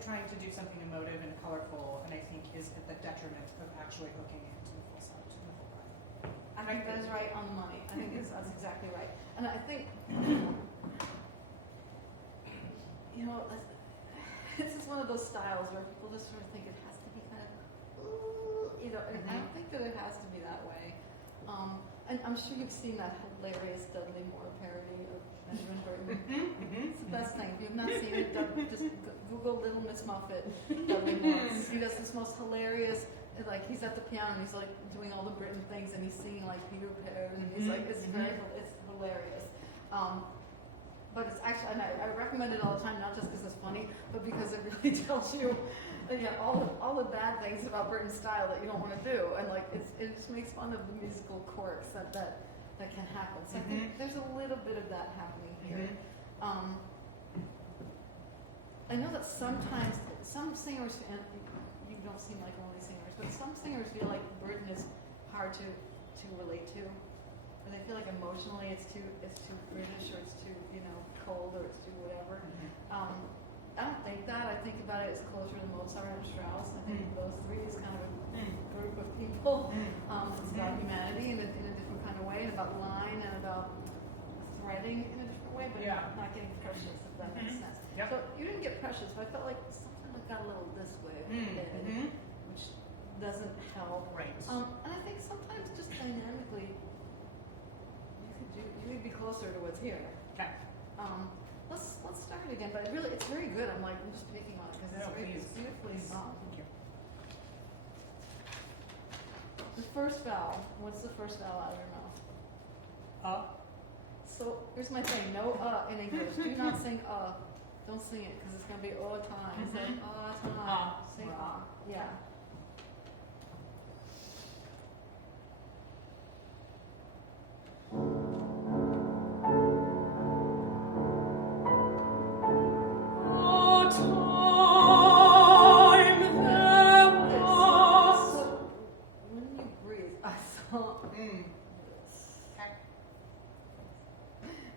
trying to do something emotive and colorful, and I think is at the detriment of actually hooking into the full sound, to the full vibe. I think that is right on the money. I think that's exactly right. And I think, this is one of those styles where people just sort of think it has to be kind of, ooh, and I don't think that it has to be that way. And I'm sure you've seen that hilarious Dudley Moore parody of Benjamin Britten. It's the best thing. If you've not seen it, just Google Little Miss Muffet, Dudley Moore. He does this most hilarious, like he's at the piano and he's like doing all the Britten things and he's singing like Peter Pan and he's like, it's hilarious. But it's actually, and I recommend it all the time, not just because it's funny, but because it really tells you all the bad things about Britain's style that you don't want to do, and like it just makes fun of the musical quirks that can happen. So I think there's a little bit of that happening here. I know that sometimes some singers, and you don't seem like one of these singers, but some singers feel like Britain is hard to relate to. And they feel like emotionally it's too British or it's too cold or it's too whatever. I don't think that. I think about it as closer to Mozart and Strauss. I think those three is kind of a group of people. It's about humanity in a different kind of way, and about line and about threading in a different way, but not getting precious, if that makes sense. Yep. So you didn't get precious, but I felt like something got a little this way, which doesn't help. Right. And I think sometimes just dynamically, you would be closer to what's here. Okay. Let's start again, but it's very good. I'm just picking on it because it's beautifully sung. Thank you. The first vowel. What's the first vowel out of your mouth? So here's my thing. No in English. Do not sing Don't sing it because it's gonna be time. Say time. Sing Yeah.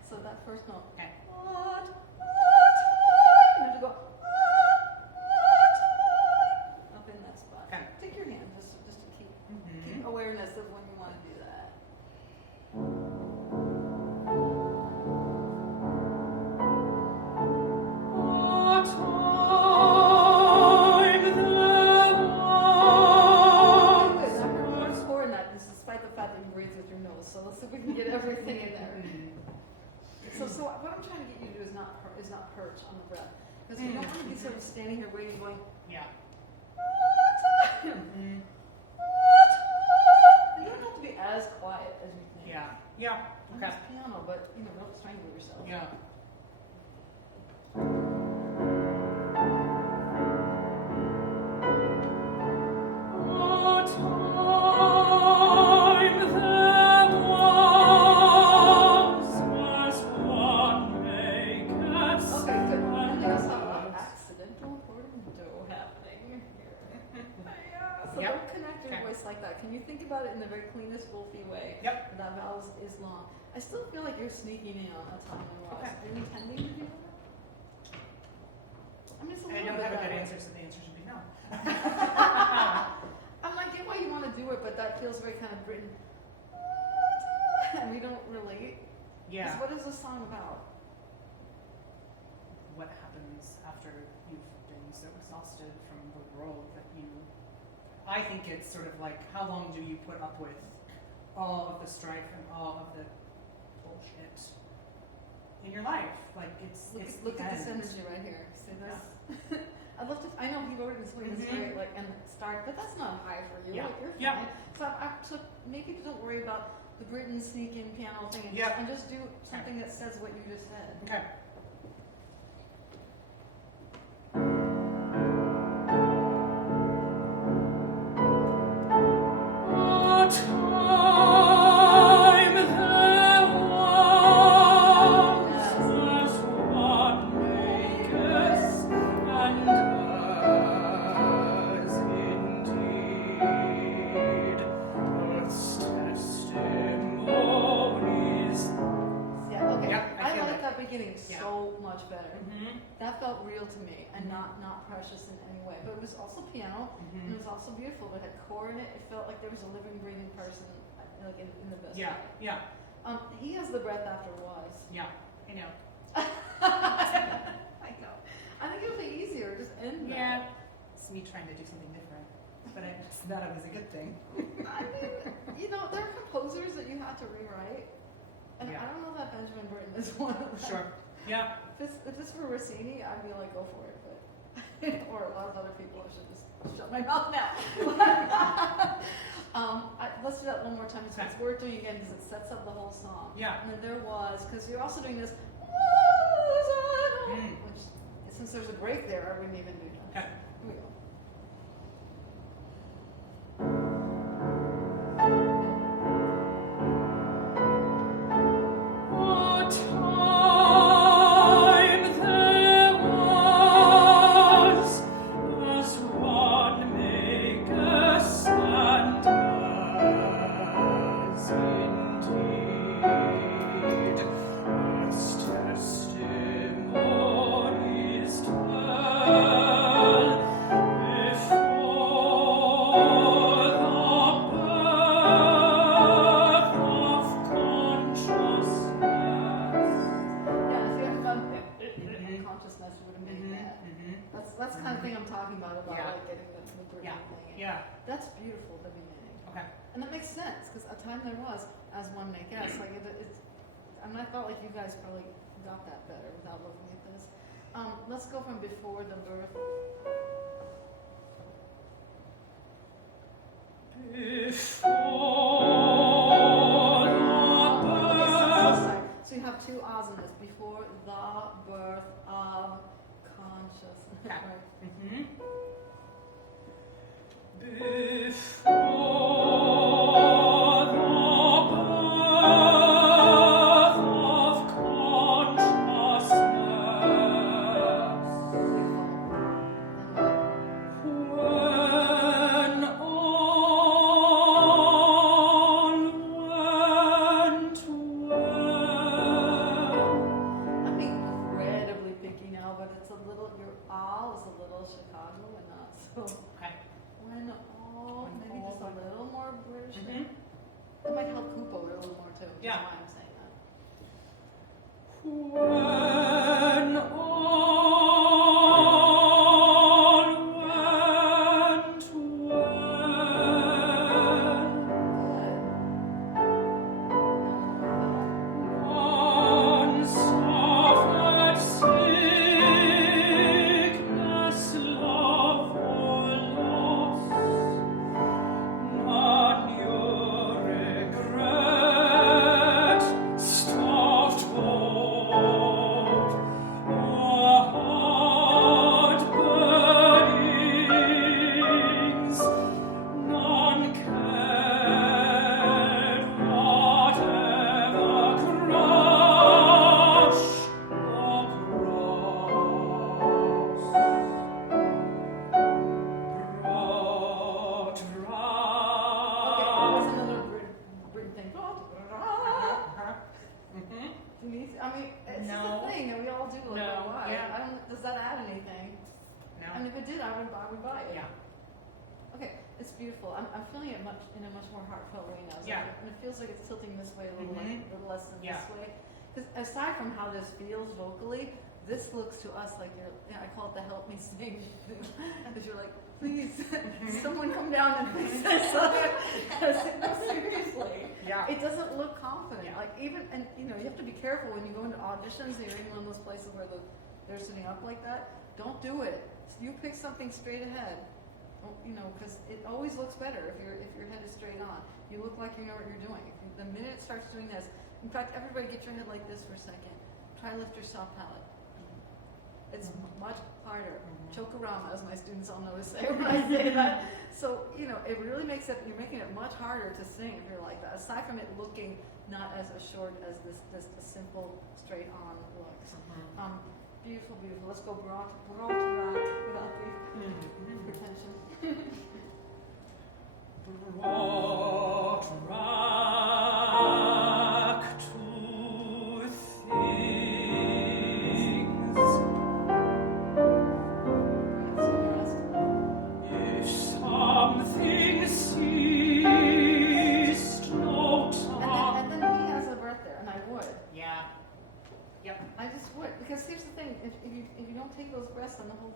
So that first note. Okay. And then you go up in that spot. Okay. Take your hand just to keep awareness of when you want to do that. Despite the fact that you breathe with your nose, so let's see if we can get everything in there. So what I'm trying to get you to do is not perch on the breath, because you don't want to be sort of standing here waiting, going. Yeah. You don't have to be as quiet as you think. Yeah. Yeah. Okay. It's piano, but don't strangle yourself. Yeah. Like that. Can you think about it in the very cleanest, wolfy way? Yep. That vowel is long. I still feel like you're sneaking in on a time and rise. Okay. Are you intending to do that? I mean, it's a I little don't bit have a that good way. answer, so the answer should be no. I get why you want to do it, but that feels very kind of Britain. And we don't relate. Yeah. What is this song about? What happens after you've been so exhausted from the world that you... I think it's sort of like, how long do you put up with all of the strife and all of the bullshit in your life? Like, Look at this energy right here. See this? Yeah. I know he wrote it in swing, it's very and start, but that's not high for you. Yeah. Like, you're Yeah. fine. So maybe don't worry about the Britain sneaking piano thing and just do something that says what you just said. Okay. Yeah. felt real to me and not precious in any way. But it was also piano, and it was also beautiful. It had core in it. It felt like there was a living, breathing person, like in the best way. Yeah. He has the breath after was. Yeah, I know. I know. I think it'll be easier. Just end Yeah. that. It's me trying to do something different. But I just thought it was a good thing. I mean, there are composers that you have to rewrite. And Yeah. I don't know that Benjamin Britten is one of them. Sure. Yeah. If it's for Rossini, I'd be like, go for it. But or a lot of other people, I should just shut my mouth now. Let's do that one more time. It's worth doing again because it sets up the whole song. Yeah. And then there was, because you're also doing this, which since there's a break there, I wouldn't even do that. Okay. Here we go. What time there was, as one maketh and does indeed, as testimonies tell, before the birth of consciousness. Yeah, if you hadn't done consciousness, you would have made that. That's the kind of thing I'm talking about Yeah. like getting the breathing Yeah. thing. And Yeah. That's beautiful, the beginning. Okay. And that makes sense, because a time there was, as one may guess, like it's, I mean, I felt like you guys probably got that better without looking at this. Let's go from before the birth. So you have two ahs in this, before the birth of consciousness. Okay. Right? Before the birth of consciousness, when all went well. I'm incredibly picky now, but it's a little, your ah is a little Chicago and not so. Okay. When all, When maybe all just a went- little more British. Mhm. It might help Kupo a little more too. Yeah. That's why I'm saying that. When would buy it. Yeah. Okay, it's beautiful. I'm feeling it in a much more heartfelt way now. Yeah. And it feels like it's tilting this way a little, Mhm. a little less than Yeah. this way. Because aside from how this feels vocally, this looks to us like you're, I call it the help me sing thing. Because you're like, please, someone come down and fix this. No, seriously. Yeah. It doesn't look confident. Yeah. Like even, and you know, you have to be careful when you go into auditions and you're in one of those places where they're sitting up like that. Don't do it. You pick something straight ahead. You know, because it always looks better if your head is straight on. You look like you know what you're doing. The minute it starts doing this, in fact, everybody get your head like this for a second. Try to lift your soft palate. It's much harder. Chokorama, as my students all know to say when I say that. So, you know, it really makes it, you're making it much harder to sing if you're like that. Aside from it looking not as assured as this simple, straight on look. Beautiful, beautiful. Let's go broad rock without the pretension. Brought back to things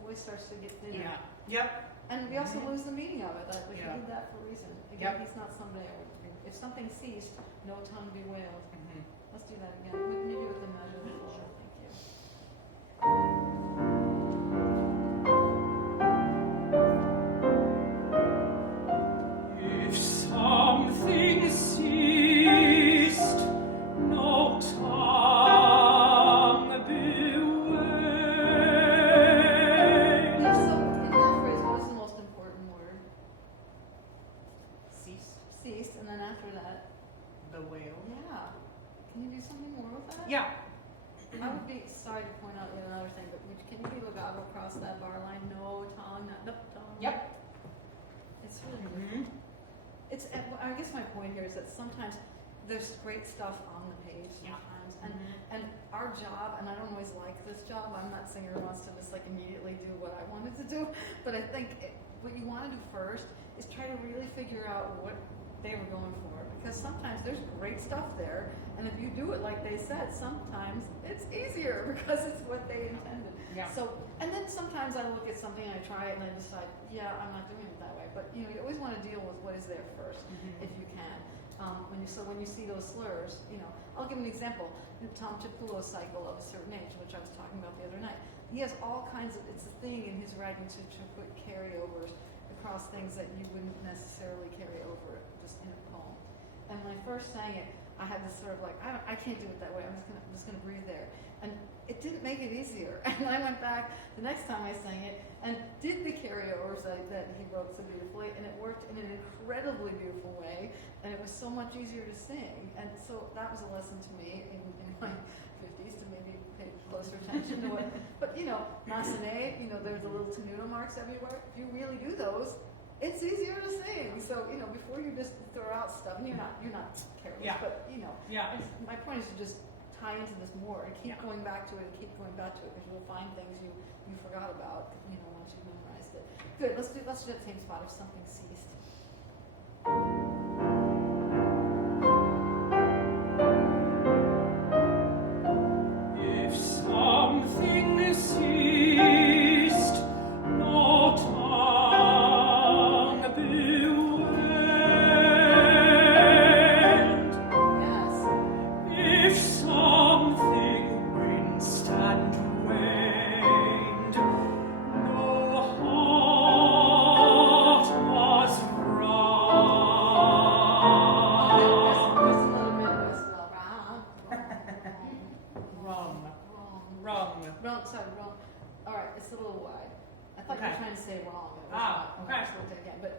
voice starts to get thinner. Yeah. Yep. And we also Mhm. lose the meaning of it. Like we Yeah. did that for a reason. Again, Yep. he's not somebody I would. If something ceased, no tongue bewailed. Mhm. Let's do that again. Maybe with the measure before. Thank you. If something ceased, no tongue bewailed. Yeah, so in that phrase, what is the most important word? Ceased. Ceased, and then after that, The whale. yeah. Can you do something more with that? Yeah. I would be sorry to point out yet another thing, but can you be legato across that bar line? No tongue, no tongue. Yep. It's really Mhm. It's. I guess my point here is that sometimes there's great stuff on the page. Yeah. Sometimes, Mhm. and our job, and I don't always like this job. I'm not saying everyone wants to just like immediately do what I wanted to do, but I think what you want to do first is try to really figure out what they were going for, because sometimes there's great stuff there, and if you do it like they said, sometimes it's easier because it's what they intended. Yeah. So, and then sometimes I look at something and I try it and I decide, yeah, I'm not doing it that way. But you know, you always want to deal with what is there first, Mhm. if you can. When you see those slurs, you know, I'll give an example. Tom Chipulo's cycle of a certain age, which I was talking about the other night. He has all kinds of. It's a thing in his writing to put carryovers across things that you wouldn't necessarily carry over just in a poem. And when I first sang it, I had this sort of like, I can't do it that way. I'm just gonna breathe there. And it didn't make it easier. And I went back the next time I sang it and did the carryovers that he wrote so beautifully, and it worked in an incredibly beautiful way, and it was so much easier to sing. And so that was a lesson to me in my 50s to maybe pay closer attention to what. But you know, Massenet, you know, there's the little tenuto marks everywhere. If you really do those, it's easier to sing. So you know, before you just throw out stuff, and you're not careless, Yeah. but you know, Yeah. my point is to just tie into this more and keep Yeah. going back to it and keep going back to it, because you'll find things you forgot about, you know, once you've memorized it. Good. Let's do that same spot if something ceased. If something ceased, no tongue bewailed. Yes. If something winced and waned, no heart was wrong. There's a little Midwest love. Wrong. Wrong. Wrong. Sorry, wrong. All right, it's a little wide. I thought you Okay. were trying to say wrong. It was Ah, not. okay. Let's look at it again. But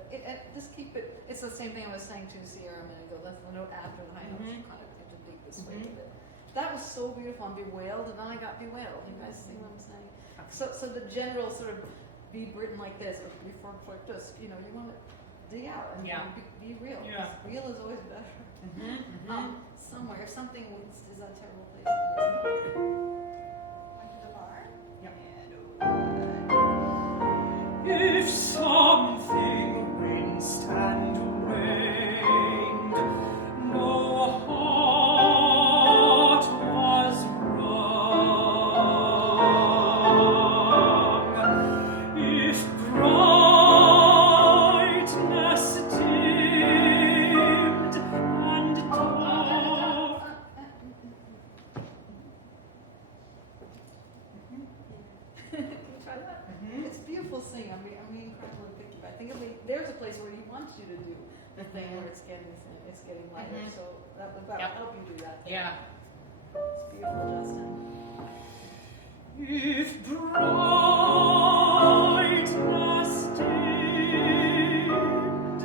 just keep it. It's the same thing I was saying to Sierra a minute ago. That's the note after the high note. Mhm. You kind of interleave this way Mhm. with it. That was so beautiful and bewailed, and then I got bewailed. You guys see what I'm saying? So the general sort of be written like this or be formed like this. You know, you want to dig out and Yeah. be real. Yeah. Real is always better. Mhm. Somewhere, something is a terrible place. Under the bar. Yep. If something winced and waned, no heart was wrong. If brightness dimmed and dark. Can you try that? Mhm. It's beautiful singing. I'm being incredibly picky. I think there's a place where he wants you to do the thing where it's getting lighter. Mhm. So that will Yep. help you do that. Yeah. It's beautiful, Justin. If brightness dimmed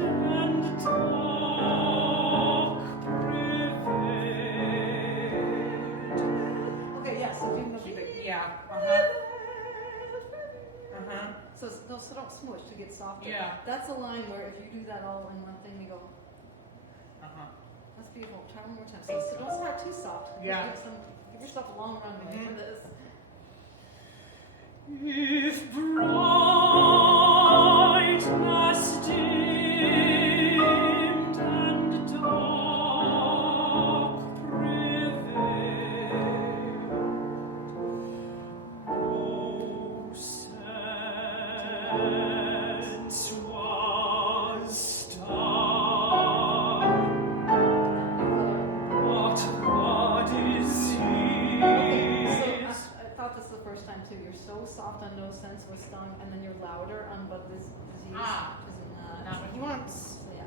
and dark prevailed. Okay, yes. So do the Keep it. Yeah. Uh-huh. Uh-huh. So don't smush to get softer. Yeah. That's a line where if you do that all in one thing, you go. Uh-huh. That's beautiful. Try one more time. So don't start too soft. Yeah. Give yourself a long runway Mhm. for this. If brightness dimmed and dark prevailed, no sad Soft on no sense was stung, and then you're louder on but this disease, Ah. which is Not what he wants. so yeah.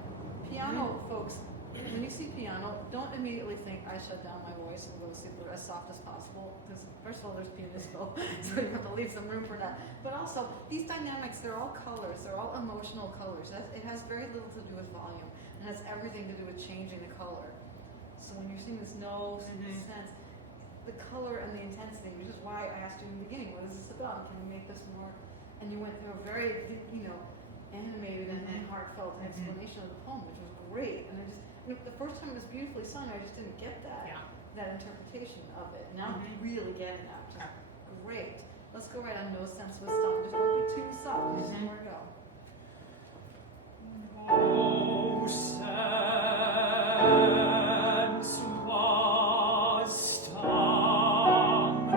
Piano, folks, when you see piano, don't immediately think I shut down my voice and go super as soft as possible, because first of all, there's pianismo, so you have to leave some room for that. But also, these dynamics, they're all colors, they're all emotional colors. It has very little to do with volume, and has everything to do with changing the color. So when you're seeing this no sense, the color and the intensity, which is why I asked you in the beginning, what is this about? Can we make this more? And you went through a very, animated and heartfelt explanation of the poem, which was great. And the first time it was beautifully sung, I just didn't get that interpretation of it. Now I'm really getting that, which is great. Let's go right on No Sense Was Stung. Just don't be too soft. There's somewhere to go. No sense was stung,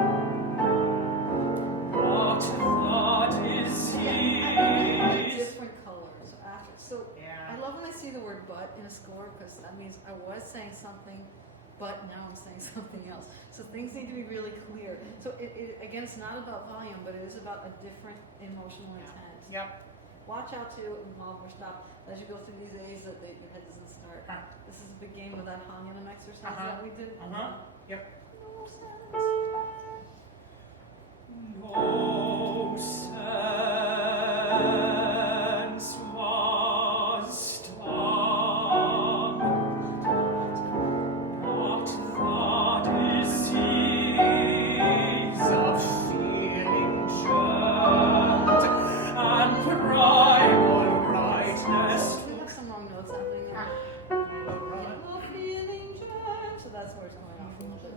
but the disease. Different colors after. So I love when I see the word "but" in a score, because that means I was saying something, but now I'm saying something else. So things need to be really clear. So again, it's not about volume, but it is about a different emotional intent. Yep. Watch out too, and Bob, or stop as you go through these A's that your head doesn't start. This is a big game with that Hanyam exercise that we did. Yep. No sense. No sense was stung, but the disease of feeling germed and primal rightness. We have some wrong notes happening there. Little feeling germ. So that's where it's going off a little bit.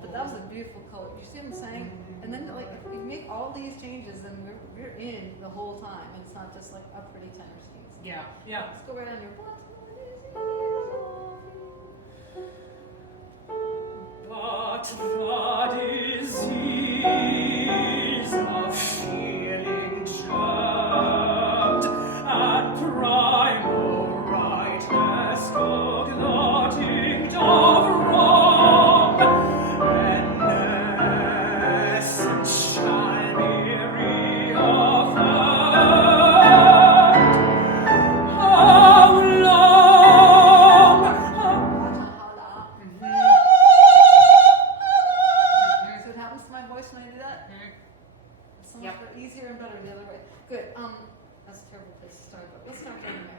But that was a beautiful color. You see what I'm saying? And then, like, if we make all these changes, then we're in the whole time. And it's not just like a pretty tenor scheme. Yeah. Let's go right on your butt. But the disease of feeling germed and primal rightness cognating of wrong, evanescent shall be reaffirmed. How long? So what happens to my voice when I do that? It's so much easier and better the other way. Good. That's a terrible place to start, but let's start anyway.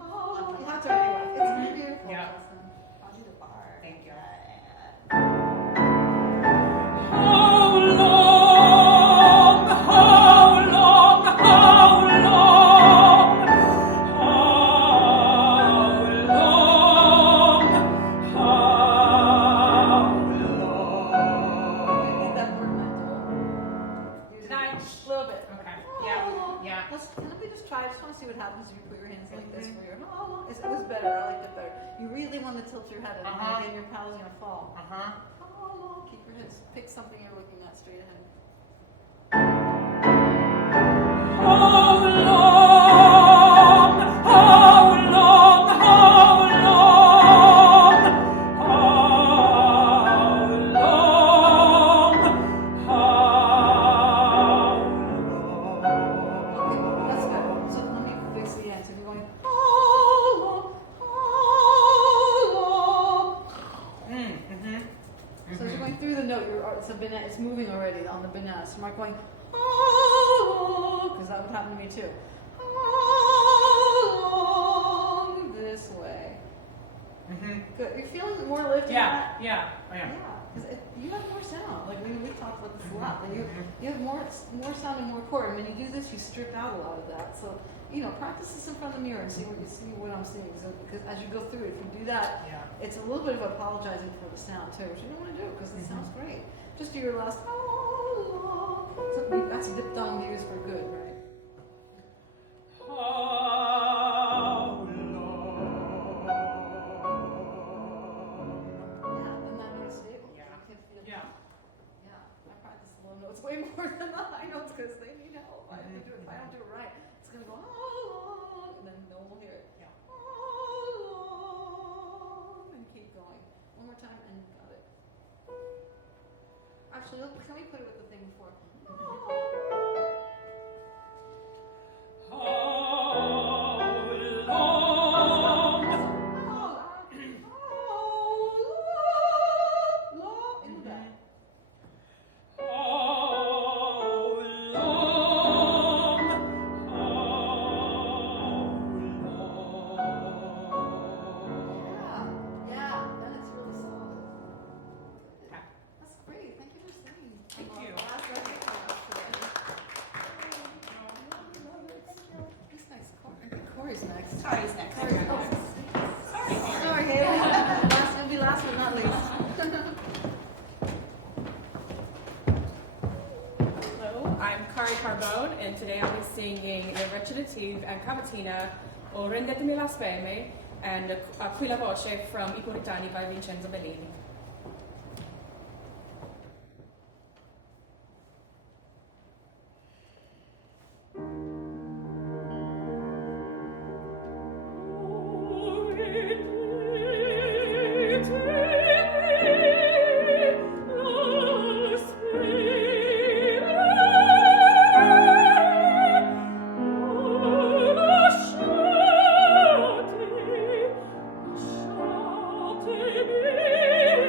Oh, you have to anyway. It's beautiful. Yeah. I'll do the bar. Thank you. How long? How long? How long? How long? How You need that word mental. Use it Did I? a little bit. Okay. Oh. Yeah. Let me just try. I just want to see what happens if you put your hands like this for your. Oh, it was better. I liked it better. You really want to tilt your head, and again, your pal's gonna fall. Oh, keep your head. Pick something you're looking at straight ahead. long? How long? How long? How long? How Okay, that's good. So let me fix the end. So you're going. So as you're going through the note, it's moving already on the banana. So I'm not going, because that would happen to me too. This way. Good. You're feeling more lifted. Yeah. I am. Yeah, because you have more sound. Like we talked about this a lot. Like you have more sound and more chord. And when you do this, you strip out a lot of that. So practice this in front of the mirror and see what I'm seeing. So because as you go through it, if you do that, it's a little bit of apologizing for the sound too, which you don't want to do because it sounds great. Just do your last. So that's a diphthong used for good, right? How long? Yeah, and that note is stable. Yeah. You can feel. Yeah. Yeah, I practice the low notes way more than the high notes because they need help. I have to do it. If I don't do it right, it's gonna go oh, and then no one will hear it. Yeah. Oh, and keep going. One more time and got it. Actually, can we put it with the thing before? Corey's next. Kari's next. Sorry, Sorry. It'll be last but not least. Hello, I'm Kari Carbone, and today I'll be singing Il recitative and cavatina o Rendetemi la speme and Qui la voce from I Puritani by Vincenzo Bellini. Lasciate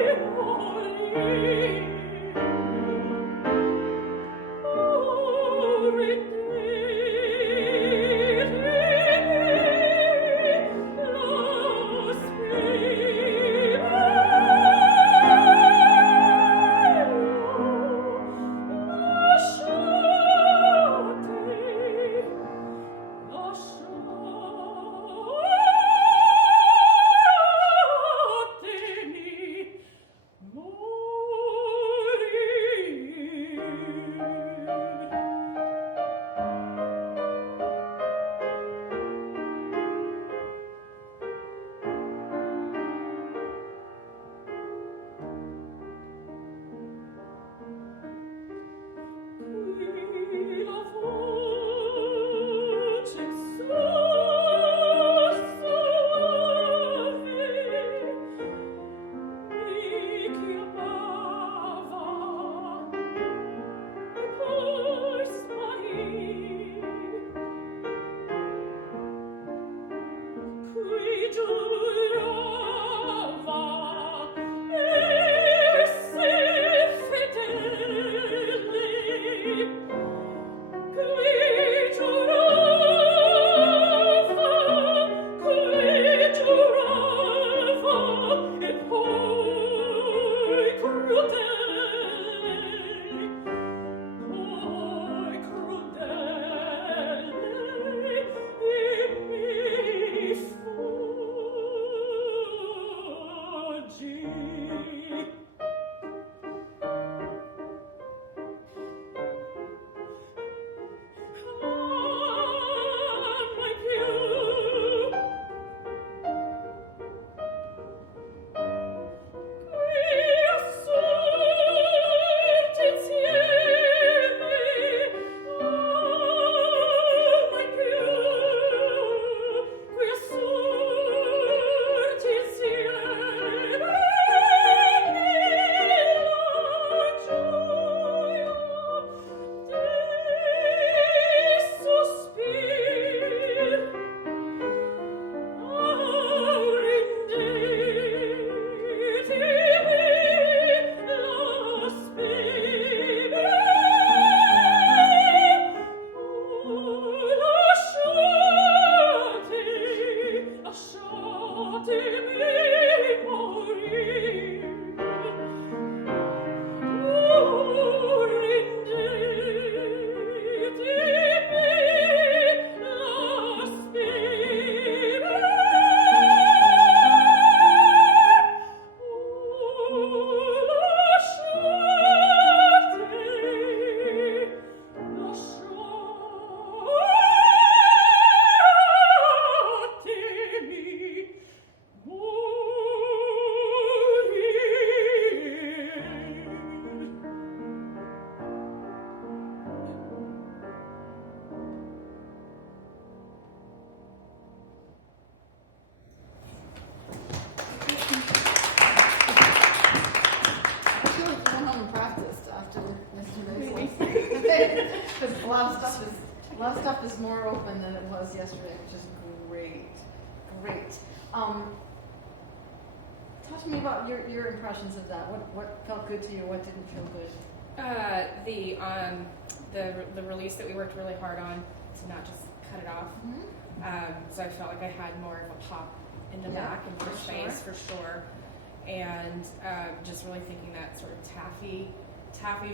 stuff is more open than it was yesterday, which is great. Talk to me about your impressions of that. What felt good to you? What didn't feel good? The release that we worked really hard on to not just cut it off. So I felt like I had more of a pop in the back and more space for sure. And just really thinking that sort of taffy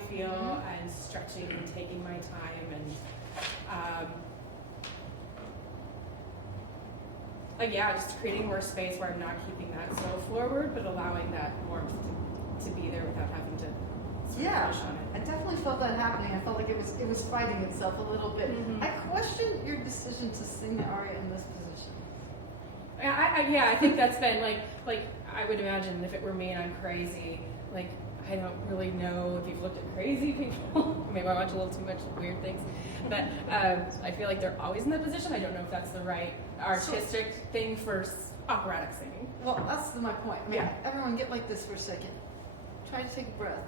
feel and stretching and taking my time and just creating more space where I'm not keeping that so forward, but allowing that warmth to be there without having to sort of push on it. I definitely felt that happening. I felt like it was fighting itself a little bit. I questioned your decision to sing the aria in this position. I think that's been like I would imagine if it were me and I'm crazy, like I don't really know if you've looked at crazy people. Maybe I watch a little too much weird things, but I feel like they're always in that position. I don't know if that's the right artistic thing for operatic singing. Well, that's my point. Everyone get like this for a second. Try to take a breath.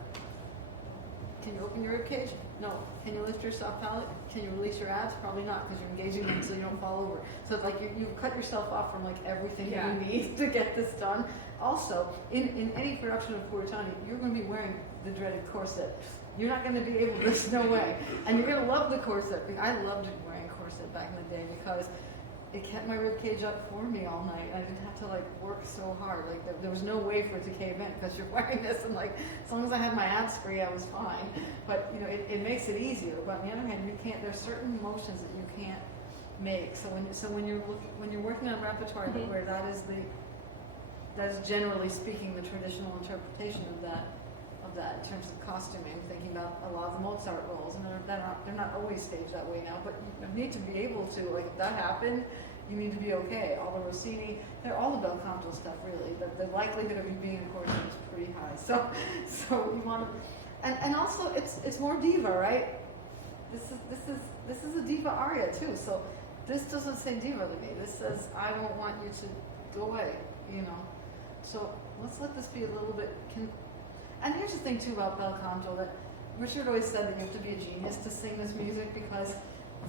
Can you open your ribcage? No. Can you lift your soft palate? Can you release your abs? Probably not, because you're engaging them so you don't fall over. So like you cut yourself off from like everything that you need to get this done. Also, in any production of Puritani, you're going to be wearing the dreaded corset. You're not going to be able to, there's no way. And you're going to love the corset. I loved wearing corset back in the day because it kept my rib cage up for me all night. I didn't have to like work so hard. Like there was no way for it to cave in because you're wearing this, and like as long as I had my abs free, I was fine. But you know, it makes it easier. But on the other hand, you can't. There's certain motions that you can't make. So when you're working on repertoire where that is generally speaking the traditional interpretation of that in terms of costuming, thinking about a lot of the Mozart roles, and they're not always staged that way now, but you need to be able to, like, if that happened, you need to be okay. All the Rossini, they're all the bel canto stuff, really, but the likelihood of you being in chorus is pretty high. So you want to, and also it's more diva, right? This is a diva aria too. So this doesn't say diva to me. This says I don't want you to go away, you know. So let's let this be a little bit. And here's the thing too about bel canto, that Richard always said that you have to be a genius to sing this music because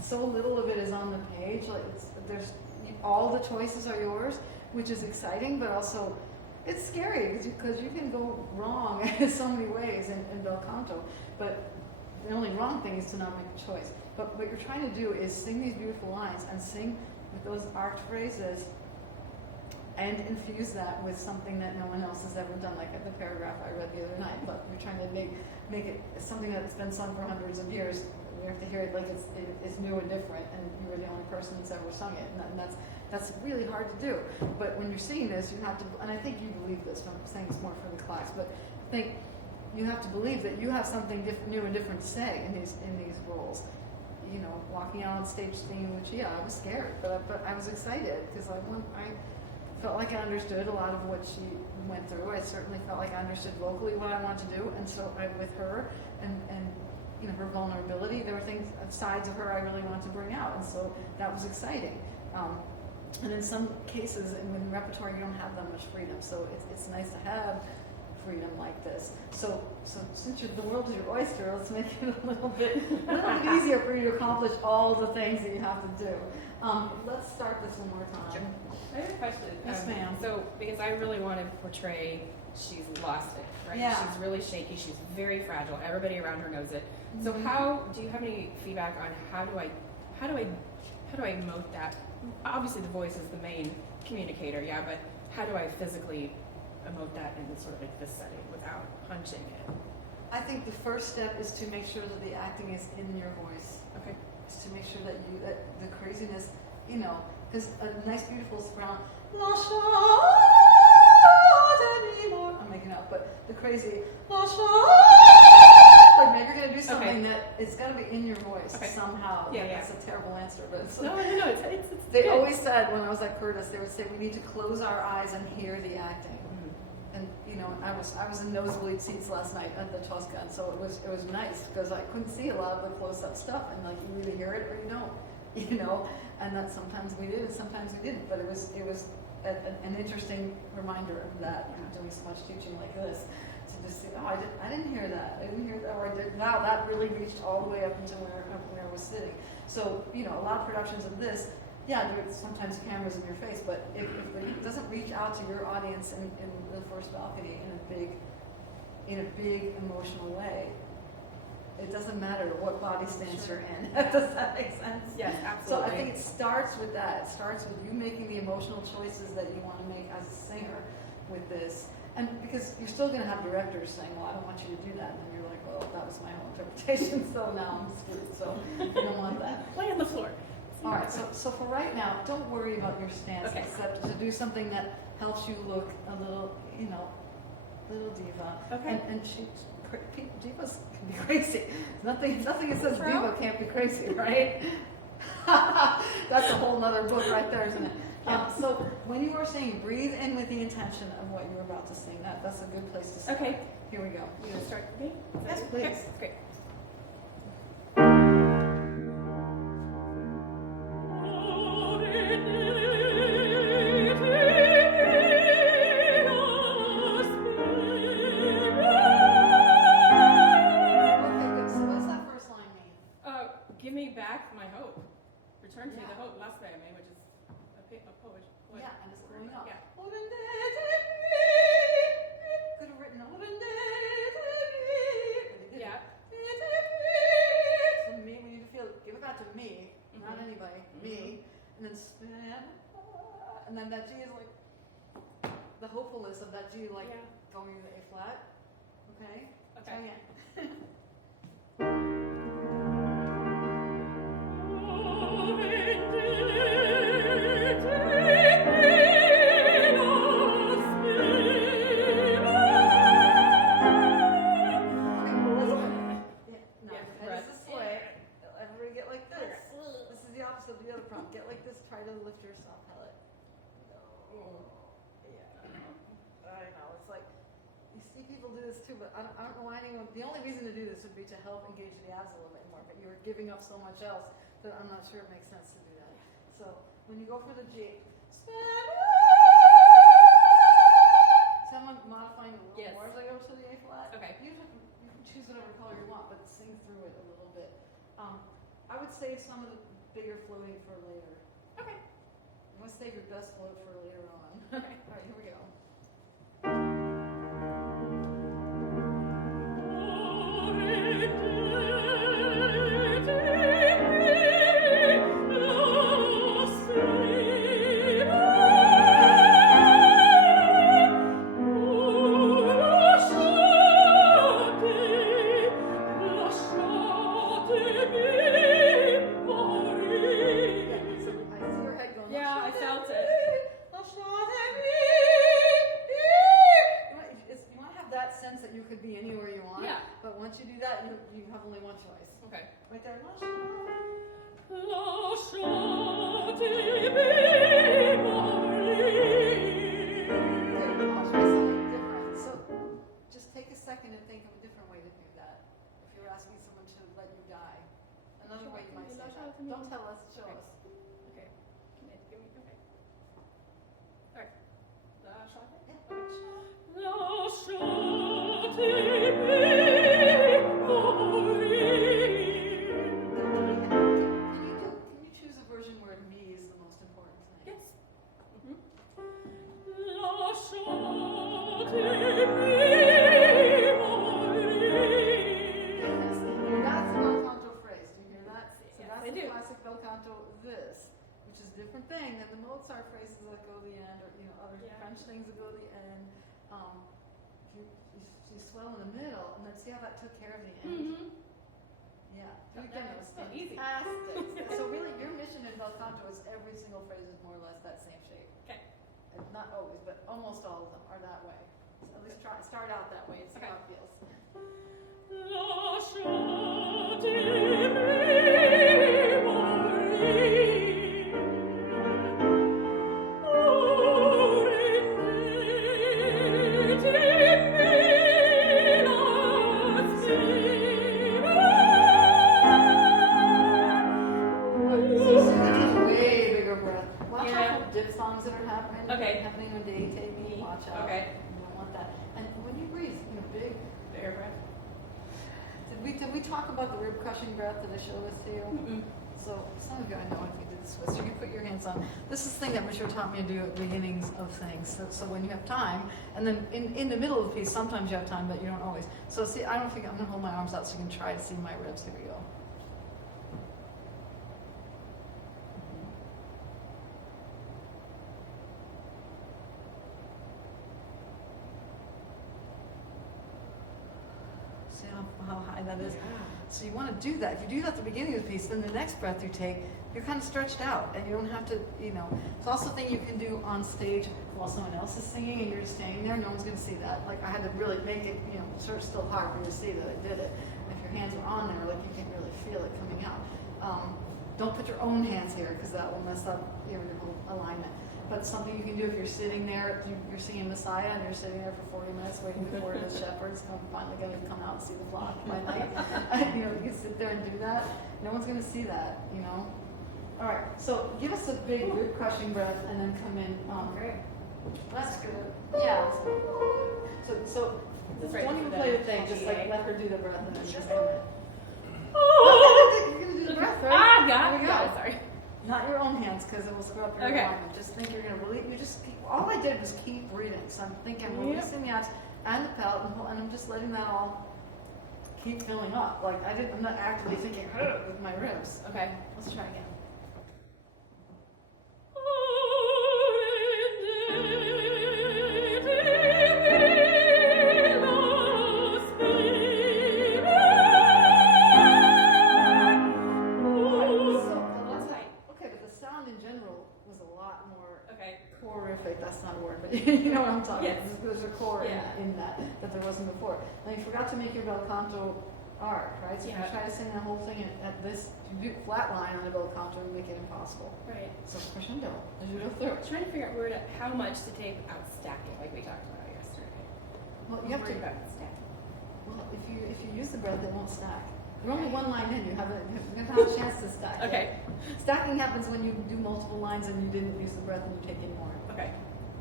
so little of it is on the page. Like all the choices are yours, which is exciting, but also it's scary because you can go wrong in so many ways in bel canto. But the only wrong thing is to not make a choice. But what you're trying to do is sing these beautiful lines and sing with those arched phrases and infuse that with something that no one else has ever done, like the paragraph I read the other night. But we're trying to make it something that's been sung for hundreds of years. We have to hear it like it's new and different, and you were the only person that's ever sung it, and that's really hard to do. But when you're singing this, you have to, and I think you believe this. I'm saying this more for the class, but I think you have to believe that you have something new and different to say in these roles. You know, walking out on stage singing Lucia, I was scared, but I was excited because I felt like I understood a lot of what she went through. I certainly felt like I understood vocally what I wanted to do, and so with her and you know, her vulnerability, there were sides of her I really wanted to bring out, and so that was exciting. And in some cases, in repertoire, you don't have that much freedom, so it's nice to have freedom like this. So since the world is your oyster, let's make it a little bit easier for you to accomplish all the things that you have to do. Let's start this one more time. Sure. I have a question. Yes, ma'am. So, because I really want to portray she's lost it, right? Yeah. She's really shaky. She's very fragile. Everybody around her knows it. Mm-hmm. So, do you have any feedback on how do I emote that? Obviously, the voice is the main communicator, yeah. But how do I physically emote that in sort of like this setting without punching it? I think the first step is to make sure that the acting is in your voice. Okay. Is to make sure that the craziness, you know, because a nice, beautiful soprano, I'm making up, but the crazy, like maybe you're gonna do something that it's gotta be in your voice somehow. Yeah, That's a terrible answer, but it's No. It's they good. always said when I was at Curtis, they would say we need to close our eyes and hear the acting. And you know, I was in nosebleed seats last night at the Tosca, and so it was nice because I couldn't see a lot of the close-up stuff, and like you either hear it or you don't, you know. And that sometimes we did, and sometimes we didn't. But it was an interesting reminder of that. Doing so much teaching like this, to just say, oh, I didn't hear that. I didn't hear that, or I did. Wow, that really reached all the way up into where I was sitting. So, you know, a lot of productions of this, yeah, there's sometimes cameras in your face, but if it doesn't reach out to your audience in the first balcony in a big emotional way, it doesn't matter what body stance you're in. Does that make sense? Yes, absolutely. So I think it starts with that. It starts with you making the emotional choices that you want to make as a singer with this. And because you're still going to have directors saying, well, I don't want you to do that. And then you're like, well, that was my whole interpretation, so now I'm screwed. So you don't want that. Lay on the floor. All right, so for right now, don't worry about your stance, Okay. except to do something that helps you look a little, you know, little diva. Okay. And divas can be crazy. Nothing that says Pro? diva can't be crazy, right? That's a whole nother book right there, isn't it? Yeah. So when you are saying, breathe in with the intention of what you're about to sing. That's a good place to start. Okay. Here we go. You gonna start with me? Yes, Okay, please. that's great. Okay, good. So what's that first line mean? Give me back my hope. Return to Yeah. the hope last I made, which is a poet. Yeah, and it's going up. Yeah. Could have written Yeah. So me, we need to feel, give it back to me, not Mhm. anybody, me, and then stand, and then that G is like, the hopefulness of that G, like Yeah. going to A flat, okay? Okay. So, yeah. Okay, let's go. Yeah, no, Yeah, okay, breath. this is sway. Everybody get like this. This is the opposite of the other prompt. Get like this, try to lift your soft pellet. Yeah. I know, it's like, you see people do this too, but I don't know why anyone, the only reason to do this would be to help engage the abs a little bit more, but you're giving up so much else that I'm not sure it makes sense to do that. So, when you go for the G, someone modifying a little Yes. more as I go to the A flat. Okay. You can choose whatever color you want, but sing through it a little bit. I would save some of the bigger floating for later. Okay. You want to save your best float for later on. Okay. All right, here we go. So I see your head going. Yeah, I felt it. You want to have that sense that you could be anywhere you want. Yeah. But once you do that, you have only one choice. Okay. Right there. Good. I'll try something different. So just take a second and think of a different way to do that. If you're asking someone to let you die, another way you might say that. Don't tell us, show Okay. us. Okay. Give me. Okay. All right. Shall I? Yeah. Okay. Can you choose a version where me is the most important thing? Yes. Mhm. Yes. That's a bel canto phrase. Do you hear that? So Yes, that's I the do. classic bel canto this, which is a different thing than the Mozart phrases that go to the end, or other Yeah. French things that go to the end. You swell in the middle, and then see how that took care of the end. Mhm. Yeah. That Again, it was was so easy. fantastic. So really, your mission in bel canto is every single phrase is more or less that same shape. Okay. And not always, but almost all of them are that way. So at least start out that way and see Okay. how it feels. Way bigger breath. Watch Yeah. out for diphthongs that are happening. Okay. Happening when they take me. Watch out. Okay. You don't want that. And when you breathe, big. The air breath. Did we talk about the rib crushing breath? Did I show this to you? Mm-mm. So some of you I know if you did this with, so you put your hands on. This is the thing that Richard taught me to do at the beginnings of things. So when you have time, and then in the middle of the piece, sometimes you have time, but you don't always. So see, I don't think I'm gonna hold my arms out so you can try to see my ribs. Here we go. See how high that is? So you want to do that. If you do that at the beginning of the piece, then the next breath you take, you're kind of stretched out, and you don't have to, It's also a thing you can do on stage while someone else is singing, and you're just standing there. No one's going to see that. Like I had to really make it, sort of still hard for you to see that I did it. And if your hands are on there, like you can really feel it coming out. Don't put your own hands here because that will mess up your whole alignment. But something you can do if you're sitting there, you're singing Messiah and you're sitting there for 40 minutes waiting for the shepherds finally going to come out and see the flock by night. You can sit there and do that. No one's going to see that, All right, so give us a big rib crushing breath and then come in. Great. That's good. Yeah. So don't even play the thing, just like let her do the breath and then just come in. You're going to do the breath, right? Yeah. There we go. Sorry. Not your own hands, because it will screw up your alignment. Just think you're going to release. All I did was keep breathing. So I'm thinking releasing the abs and the pellet, and I'm just letting that all keep filling up. Like I'm not actively thinking with my ribs. Okay. Let's try again. Horrific, that's not a word, but you know what I'm talking about. There's a core in that there wasn't before. Now you forgot to make your bel canto arc, right? So if you try to sing that whole thing at this, you do flat line on the bel canto and make it impossible. Right. So crescendo, as you go through. I'm trying to figure out how much to take out stacking, like we talked about yesterday. Well, you have to. About stacking. Well, if you use the breath, it won't stack. You're only one line in. You're going to have a chance to stack. Okay. Stacking happens when you do multiple lines and you didn't use the breath and you take in more. Okay.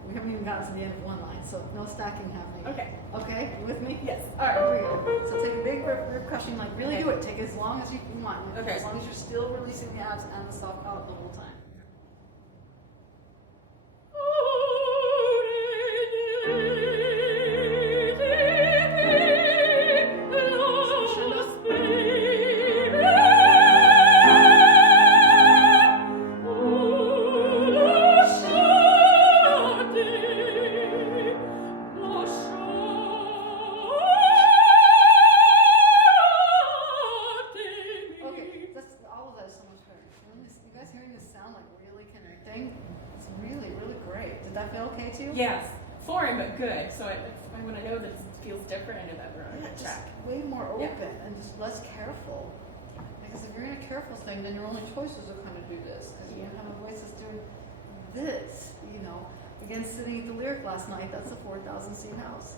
We haven't even gotten to the end of one line, so no stacking happening. Okay. Okay, you with me? Yes. All right, here we go. So take a big rib crushing, like really do it. Take as long as you want. Okay. As long as you're still releasing the abs and the soft pellet the whole time. Yes, foreign but good. So when I know that it feels different, I know that we're on a good track. Way more open and just less careful. Because if you're in a careful thing, then your only choices are kind of do this. Because you have a voice that's doing this, Again, sitting at the Lyric last night, that's a 4,000 seat house,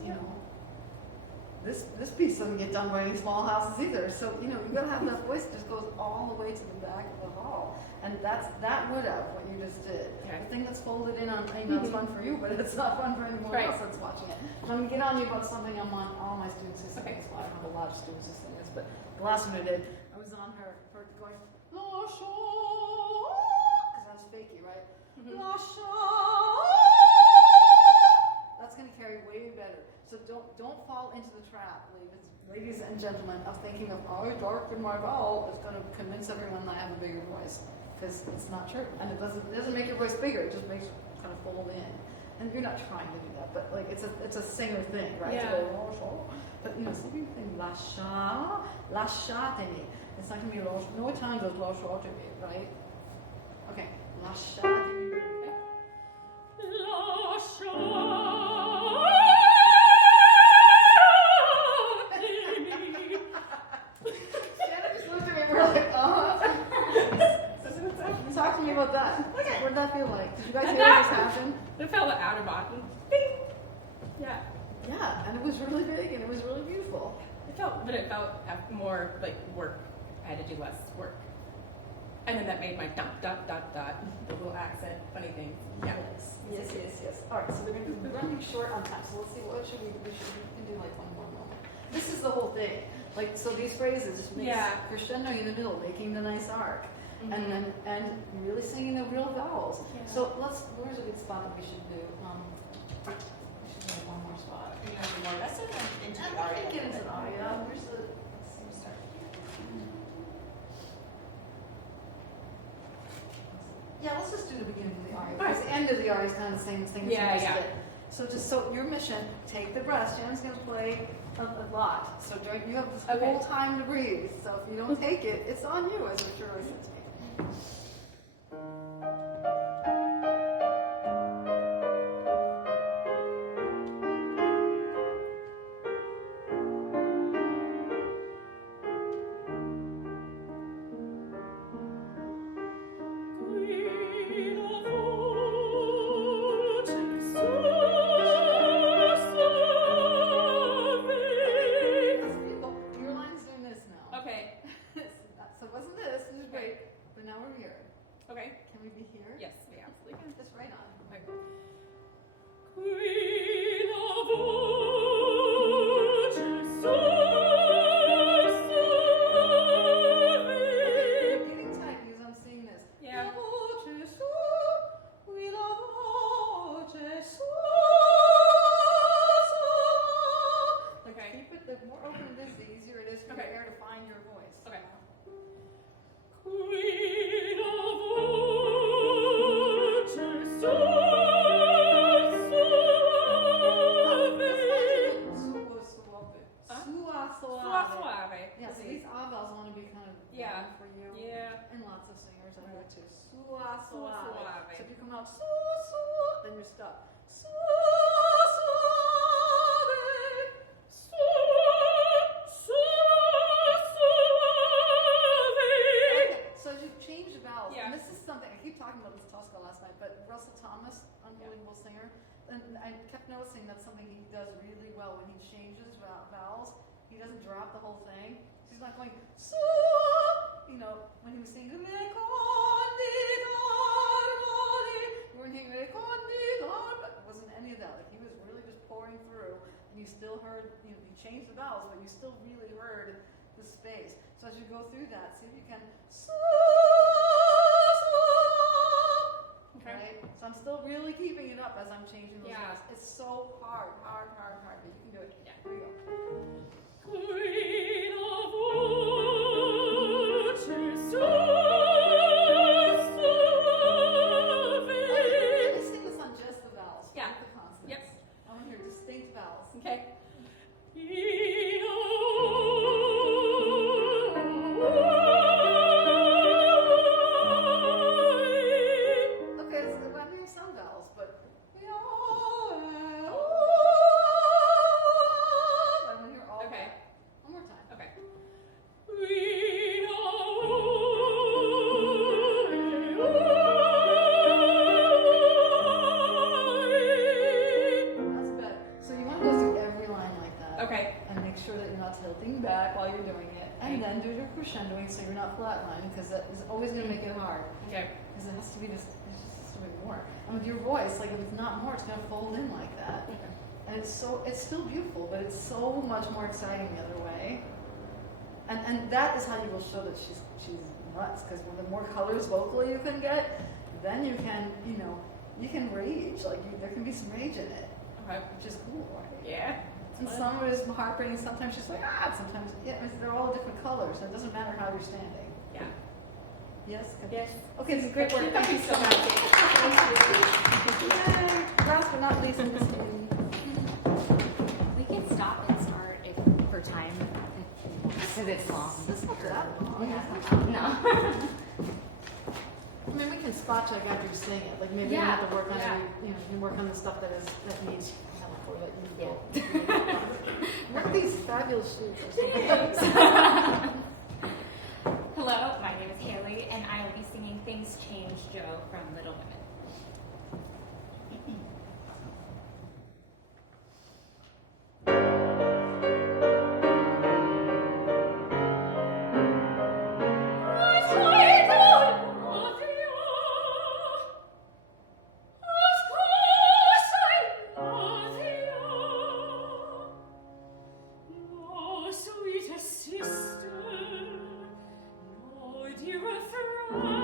This piece doesn't get done by any small houses either. So, you've got to have that voice that just goes all the way to the back of the hall. And that would have what you just did. Okay. The thing that's folded in on, it's fun for you, but it's not fun for anyone else that's watching it. I'm going to get on you about something I'm on all my students who sing this. Well, I don't have a lot of students who sing this, but the last one I did, I was on her going, La Sha, because that's fakey, right? La Sha. That's going to carry way better. So don't fall into the trap, ladies and gentlemen, of thinking of I darkened my vowel is going to convince everyone that I have a bigger voice, because it's not true, and it doesn't make your voice bigger. It just makes it kind of fold in, and you're not trying to do that, but like it's a singer thing, right? Yeah. To go, but something you think la sha te me. It's not going to be la. No Italian does la sha te me, right? Okay, la sha te me. La sha. Talk to me about that. Okay. What did that feel like? Did you guys hear That- this happen? It felt out of body. Bing. Yeah. Yeah, and it was really big and it was really beautiful. It felt more like work. I had to do less work. And then that made my dot, dot, dot, dot, the little accent, funny things. Yeah. Yes. All right, so we're going to be running short on time. So let's see, we can do like one more moment. This is the whole thing. Like, so these phrases just make crescendo in the middle, making the nice arc. and really singing the real vowels. Yeah. So where's a good spot that we should do? We should do one more spot. Are you gonna do more lesson or into the We aria? can get into the aria. Where's the? Let's start here. Yeah, let's just do the beginning of the aria. Alright. Because the end of the aria is kind of the same thing as Yeah, the rest yeah. of it. So your mission, take the breath. Jan's going to play a lot. So you have this Okay. whole time to breathe. So if you don't take it, it's on you, as Richard always said to me. That's beautiful. Your line's doing this now. Okay. So it wasn't this, it was great. But now we're here. Okay. Can we be here? Yes, we absolutely can. Just right on. Okay. You're getting tight because I'm seeing this. Yeah. Like Okay. keep it, the more open it is, the easier it is for Okay. your air to find your voice. Okay. Suave. Yeah, so these ah vowels want to be kind of Yeah. for you. Yeah. And lots of singers I heard too. Suave. Suave. So if you come out then you're stuck. Suave. Okay, so as you change the vowels, Yeah. and this is something, I keep talking about this Tosca last night, but Russell Thomas, unbelievable singer, and I kept noticing that's something he does really well when he changes vowels. He doesn't drop the whole thing. He's not going, so, when he was singing, you weren't hearing it wasn't any of that. Like he was really just pouring through, and you still heard, he changed the vowels, but you still really heard the space. So as you go through that, see if you can, Okay. right? So I'm still really keeping it up as I'm changing those Yeah. vowels. It's so hard, but you can do it. Yeah. Here we go. Let's sing this on just the vowels. Yeah. Not the consonants. Yep. I want to hear distinct vowels. Okay. Okay, I'm hearing some vowels, but I want to hear all Okay. that. One more time. Okay. That's better. So you want to go through every line like that. Okay. And make sure that you're not tilting back while you're doing it. And then do your crescendoing so you're not flatlining, because that is always going to make it hard. Okay. Because it has to be just, it's just has to be more. And with your voice, like if it's not more, it's going to fold in like that. And it's still beautiful, but it's so much more exciting the other way. And that is how you will show that she's nuts, because when the more colors vocally you can get, then you can, you can rage. Like there can be some rage in it, Okay. which is cool, right? Yeah. And some of it is heartbreaking. Sometimes she's like, sometimes, they're all different colors. So it doesn't matter how you're standing. Yeah. Yes? Good. Yes. Okay, this is great work. Thank you so much. Yay. Last but not least, Miss Lee. We can stop and start if for time. Because it's long. This is not that long. No. I mean, we can spot check after you sing it. Like maybe you Yeah, have to work on yeah. you can work on the stuff that needs help for that you Yeah. Look at these fabulous shoes. Hello, my name is Haley, and I will be singing Things Change Joe from Little Women. Sister, no dear friend.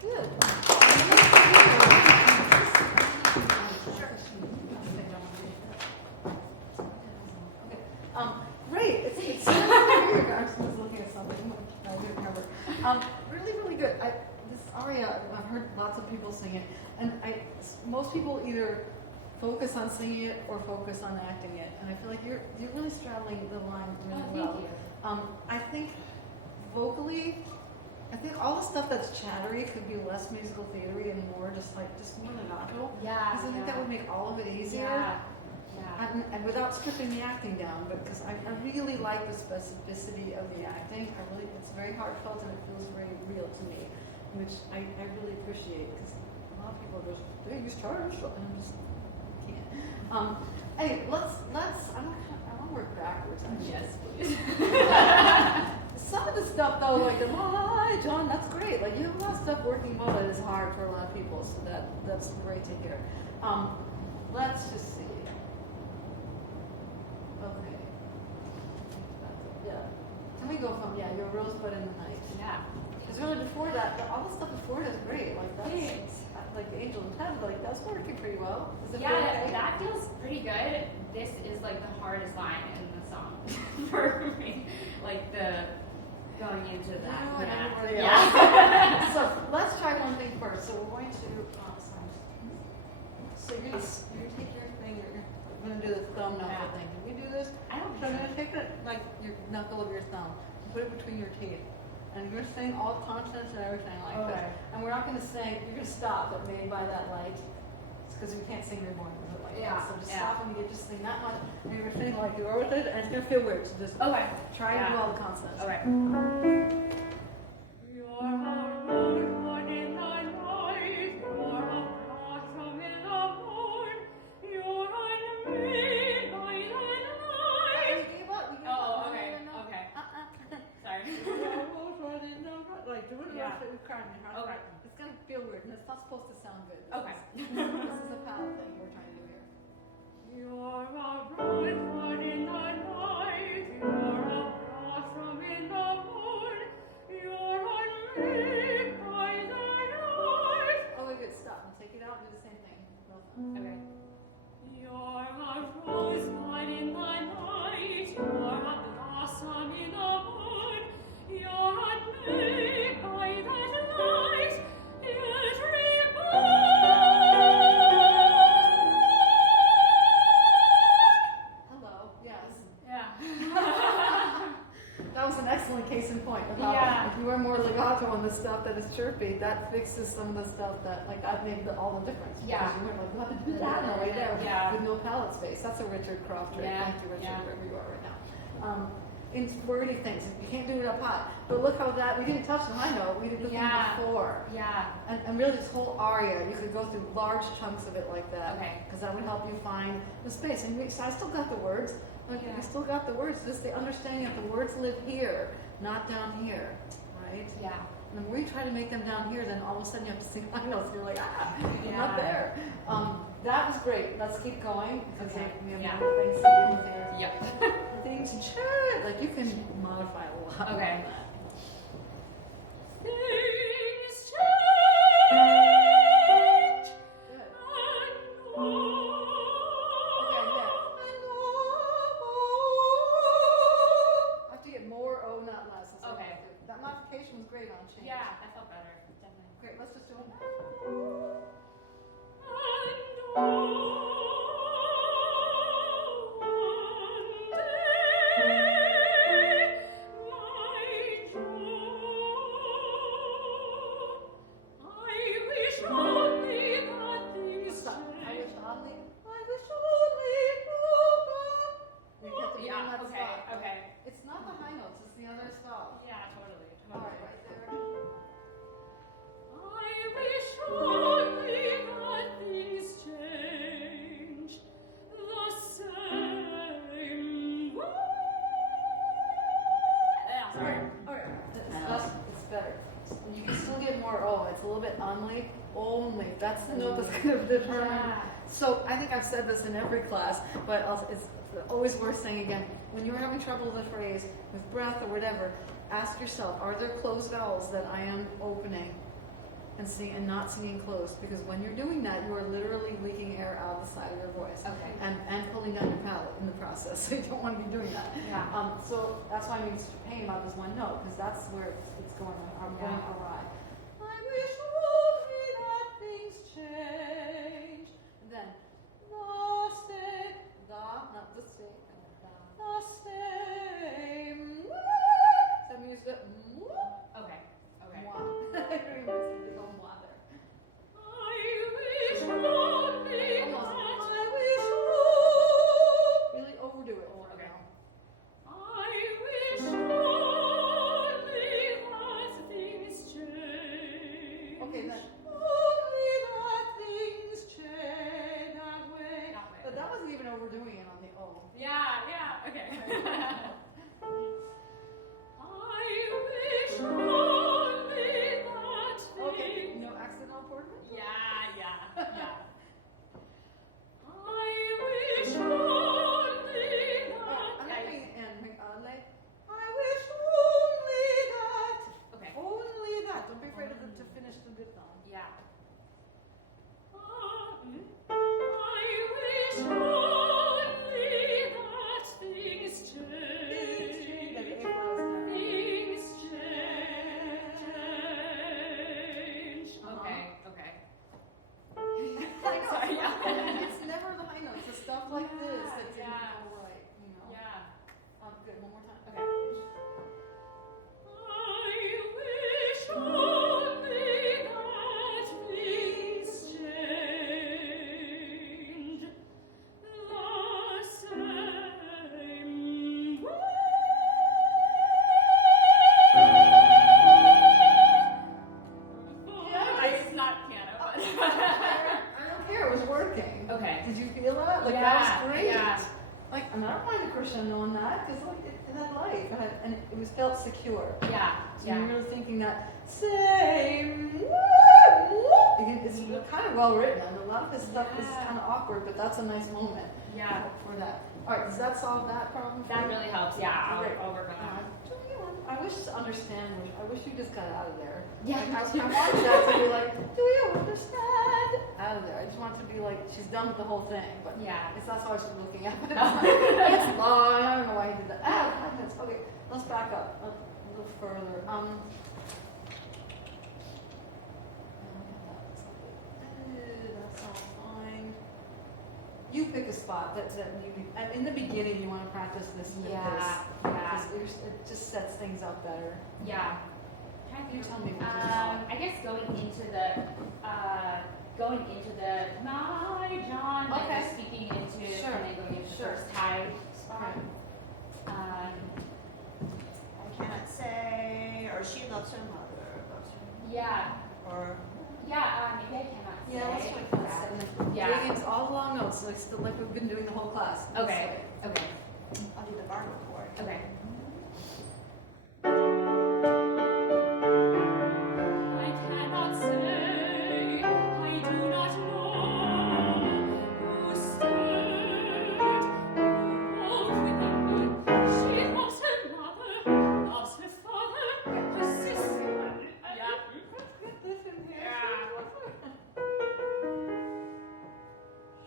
Good. Okay. Great. It's I was looking at something. I didn't remember. Really, really good. This aria, I've heard lots of people sing it, and most people either focus on singing it or focus on acting it, and I feel like you're really straddling the line really well. Thank you. I think vocally, I think all the stuff that's chattery could be less musical theatery and more just more legato. Yeah. Because I think that would make all of it easier. Yeah. Yeah. And without stripping the acting down, but because I really like the specificity of the acting. It's very heartfelt and it feels very real to me, which I really appreciate because a lot of people are just, they use charge, and I'm just, can't. Hey, let's, I want to work backwards actually. Yes, please. Some of the stuff though, like the hi John, that's great. Like you have a lot of stuff working well that is hard for a lot of people, so that's great to hear. Let's just see. Okay. Yeah. Can we go from your rosebud in the night? Yeah. Because really before that, all the stuff before it is great. Like that's Thanks. like Angel and Ted, like that's working pretty well. Is it Yeah, okay? that feels pretty good. This is like the hardest line in the song for me. Like the going into that. Oh, Yeah. everybody Yeah. So let's try one thing first. So we're going to. So you're gonna take your finger. I'm gonna do the thumb knuckle thing. Can we do this? I don't So I'm think gonna take like your knuckle of your thumb, and put it between your teeth, and you're saying all consonants and everything like this. Okay. And we're not gonna sing. You're gonna stop at maybe by that light, because we can't sing reborn with it like Yeah, that. So just yeah. stop and you just sing that much, and you're singing like you are with it, and it's gonna feel weird. So just Okay. try and do Yeah. all the consonants. Okay. Oh, okay. Okay. Sorry. Like, do it Yeah. rough and crying. Okay. It's gonna feel weird, and it's not supposed to sound good. Okay. This is a palate thing we're trying to do here. You're a rosebud in the night, you're a blossom in the moon, you're a leaf by the night. Oh, wait, good. Stop and take it out and do the same thing. Both times. Okay. You're a rosebud in the night, you're a blossom in the moon, you're a leaf by the night, yet reborn. Hello. Yes. Yeah. That was an excellent case in point of how Yeah. if you were more legato on the stuff that is chirpy, that fixes some of the stuff that like that made all the difference. Because Yeah. you were like, you have to do that on the way there Yeah. with no palate space. That's a Richard Croft trick. Yeah. Thank you, Richard, Yeah. wherever you are right now. In wordy things, you can't do it up high. But look how that we didn't touch the high note. We did the Yeah. thing before. Yeah. And really, this whole aria, you could go through large chunks of it like that. Okay. Because that would help you find the space. And so I still got the words. Like, Yeah. we still got the words. Just the understanding that the words live here, not down here, right? Yeah. And the more you try to make them down here, then all of a sudden you have to sing high notes. And you're like, I'm Yeah. not there. That was great. Let's keep going because Okay. we have Yeah. more things to do here. Yep. Things change. Like you can modify a lot. Okay. on that. Things change Good. and Okay, yeah. I have to get more O, not less. is what I Okay. have to do. That modification was great on change. Yeah, that felt better. Definitely. Great, let's just do it. and one day only. That's the note that's going to determine. Yeah. So I think I've said this in every class, but it's always worth saying again. When you're having trouble with a phrase, with breath or whatever, ask yourself, are there closed vowels that I am opening and not singing closed? Because when you're doing that, you are literally leaking air out of the side of your voice. Okay. And pulling down your palate in the process. So you don't want to be doing that. Yeah. So that's why I'm such a pain about this one note, because that's where it's going awry. I wish only that things change. And then the same, not the same, the same. So I'm used to Okay. Okay. moi. I don't even listen to the moi there. I wish only Almost. that I wish really overdo it right Okay. now. I wish only that things change. Okay, then only that things change that way. That way. But that wasn't even overdoing it on the O. Yeah. Okay. I wish only that Okay, things. no accidental portrait? Yeah. I wish only I'm that. going I wish only that. Okay. Only that. Don't be afraid of to finish the diphthong. Yeah. I wish only that things change. That the A flat is down. Things change. Okay. I know. Sorry, yeah. It's never the high notes. It's stuff like this that didn't Yeah. go right. You know. Yeah. Good. One more time. Okay. I wish only that things change the same way. It's not piano, but. I don't care. It was working. Okay. Did you feel that? Like Yeah, that was great. yeah. Like I'm not mind a crescendo on that because like it had life and it was felt secure. Yeah. So you're Yeah. really thinking that same. It's kind of well written and a lot of this stuff is Yeah. kind of awkward, but that's a nice moment Yeah. for that. All right, does that solve that problem? That really helps. Yeah. Great. I'll work on that. I wish to understand. I wish you just got out of there. Yeah. Like, I wanted that to be like, do you understand? Out of there. I just want it to be like, she's done with the whole thing. But Yeah. it's that's how she's looking at it. It's long. I don't know why you did that. Okay, let's back up a little further. That's all fine. You pick a spot that you in the beginning you want to practice this. Yeah. Because it just sets things up better. Yeah. You tell me what to do. I guess going into the my John, like Okay. you're speaking into Sure. and then going into the Sure. first high spot. I cannot say, or she loves her mother, loves her, Yeah. or Yeah. Maybe I cannot say. Yeah, let's try that. And then Yeah. Digging's all long notes, like still like we've been doing the whole class. Okay. Okay. I'll do the bar report. Okay. I cannot say, I do not know who stirred, who woke within me. She loves her mother, loves her father, her sister. Yeah. Get this in here.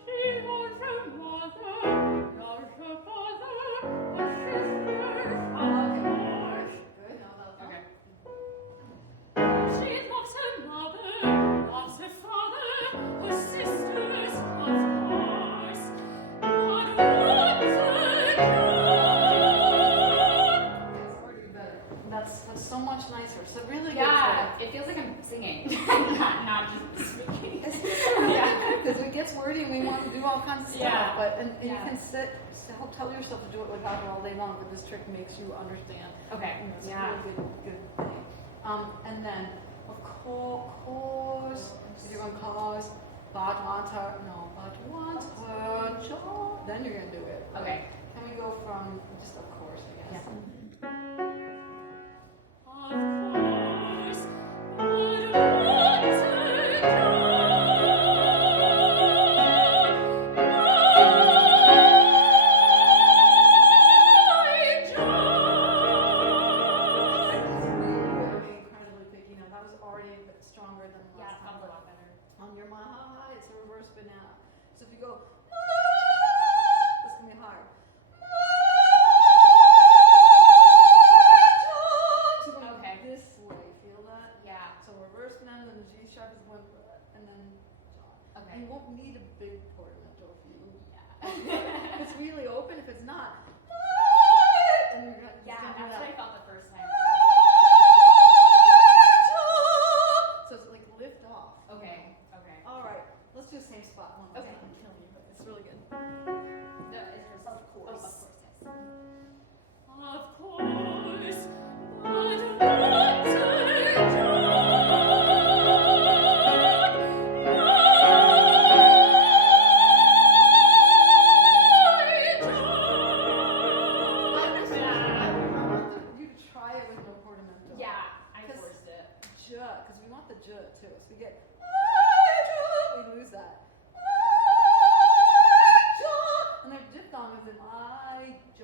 She loves her mother, loves her father, her sister, Okay. Good. Now that's Okay. She loves her mother, loves her father, her sisters, of course. But what's a dog? It's already better. That's so much nicer. So really Yeah. It feels like I'm singing, not just speaking. Yeah, because it gets wordy and we want to do all kinds of stuff. Yeah. But and you Yeah. can tell yourself to do it without it all day long. But this trick makes you understand. Okay. You know, it's Yeah. a really good thing. And then of course, if you're going cause, but want her, no, but want her job. Then you're gonna do it. Okay. Can we go from just of course, I guess. Of course, but what's a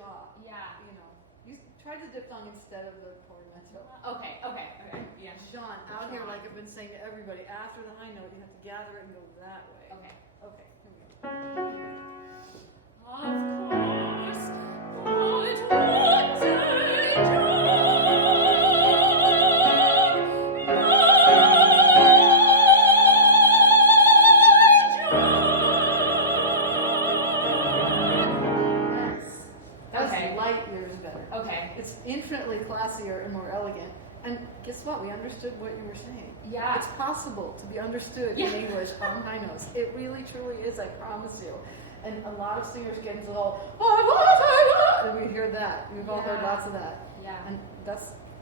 jaw. Yeah. You know, you try the diphthong instead of the portamento. Okay. Yeah. Sean, out here, like I've been saying to everybody, after the high note, you have to gather it and go that way. Okay. Okay, here we go. Of course, but what a Yes. That's Okay. light years better. Okay. It's infinitely classier and more elegant. And guess what? We understood what you were saying. Yeah. It's possible to be understood in English on high notes. It really, truly is, I promise you. And a lot of singers get into the whole, and we hear that. We've all heard Yeah. lots of that. Yeah. And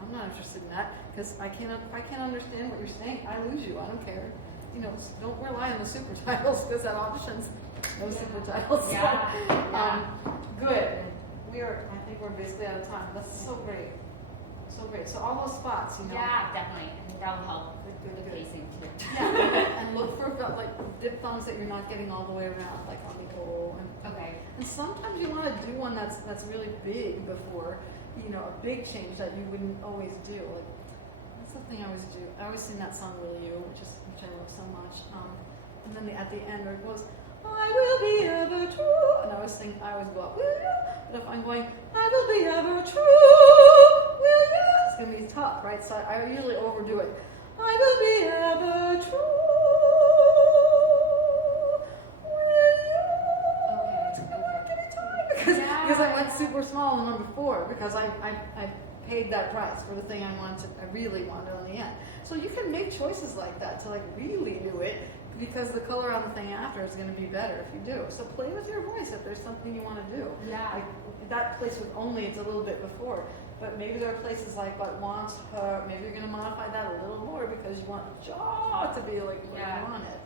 I'm not interested in that, because if I can't understand what you're saying, I lose you. I don't care. You know, don't rely on the super titles, because at auditions, no super titles. Yeah. Good. I think we're basically out of time. That's so great. So great. So all those spots, you know. Yeah, definitely. I think that'll help with the Good. pacing too. Yeah, and look for like diphthongs that you're not getting all the way around, like on the O. Okay. And sometimes you want to do one that's really big before, you know, a big change that you wouldn't always do. Like, that's the thing I always do. I always sing that song "Will You," which I love so much. And then at the end where it goes, "I will be ever true," and I always go up, "Will you?" But if I'm going, "I will be ever true, will you?" It's gonna be tough, right? So I usually overdo it. I will be ever true, will you? Because I went super small in the one before, because I paid that price for the thing I really wanted on the end. So you can make choices like that to like really do it, because the color on the thing after is going to be better if you do. So play with your voice if there's something you want to do. Yeah. Like that place with only, it's a little bit before. But maybe there are places like but wants her, maybe you're going to modify that a little more because you want jaw to be like where you want it.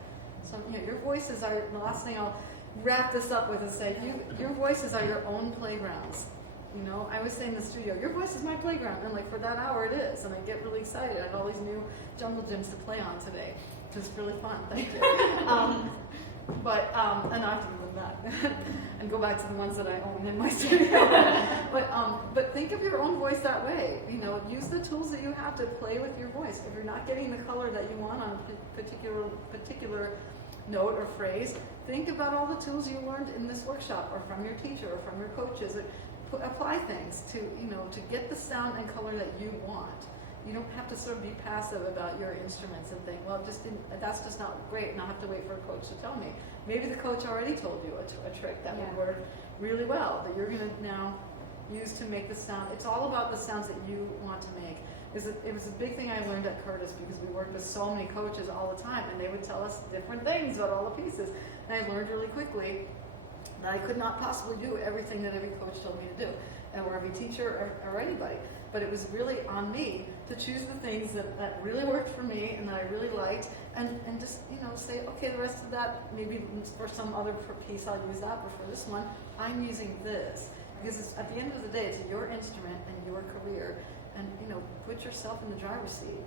So your voices are, the last thing I'll wrap this up with is say, your voices are your own playgrounds. You know, I always say in the studio, your voice is my playground, and like for that hour it is, and I get really excited. I have all these new jungle gyms to play on today, which is really fun. Thank you. And I have to give them back and go back to the ones that I own in my studio. But think of your own voice that way. You know, use the tools that you have to play with your voice. If you're not getting the color that you want on a particular note or phrase, think about all the tools you learned in this workshop, or from your teacher, or from your coaches. Apply things to get the sound and color that you want. You don't have to sort of be passive about your instruments and think, well, that's just not great, and I'll have to wait for a coach to tell me. Maybe the coach already told you a trick that would work really well, that you're going to now use to make the sound. It's all about the sounds that you want to make. It was a big thing I learned at Curtis, because we worked with so many coaches all the time, and they would tell us different things about all the pieces. And I learned really quickly that I could not possibly do everything that every coach told me to do, or every teacher or anybody. But it was really on me to choose the things that really worked for me and that I really liked, and just say, okay, the rest of that, maybe for some other piece I'll use that, but for this one, I'm using this. Because at the end of the day, it's your instrument and your career, and put yourself in the driver's seat.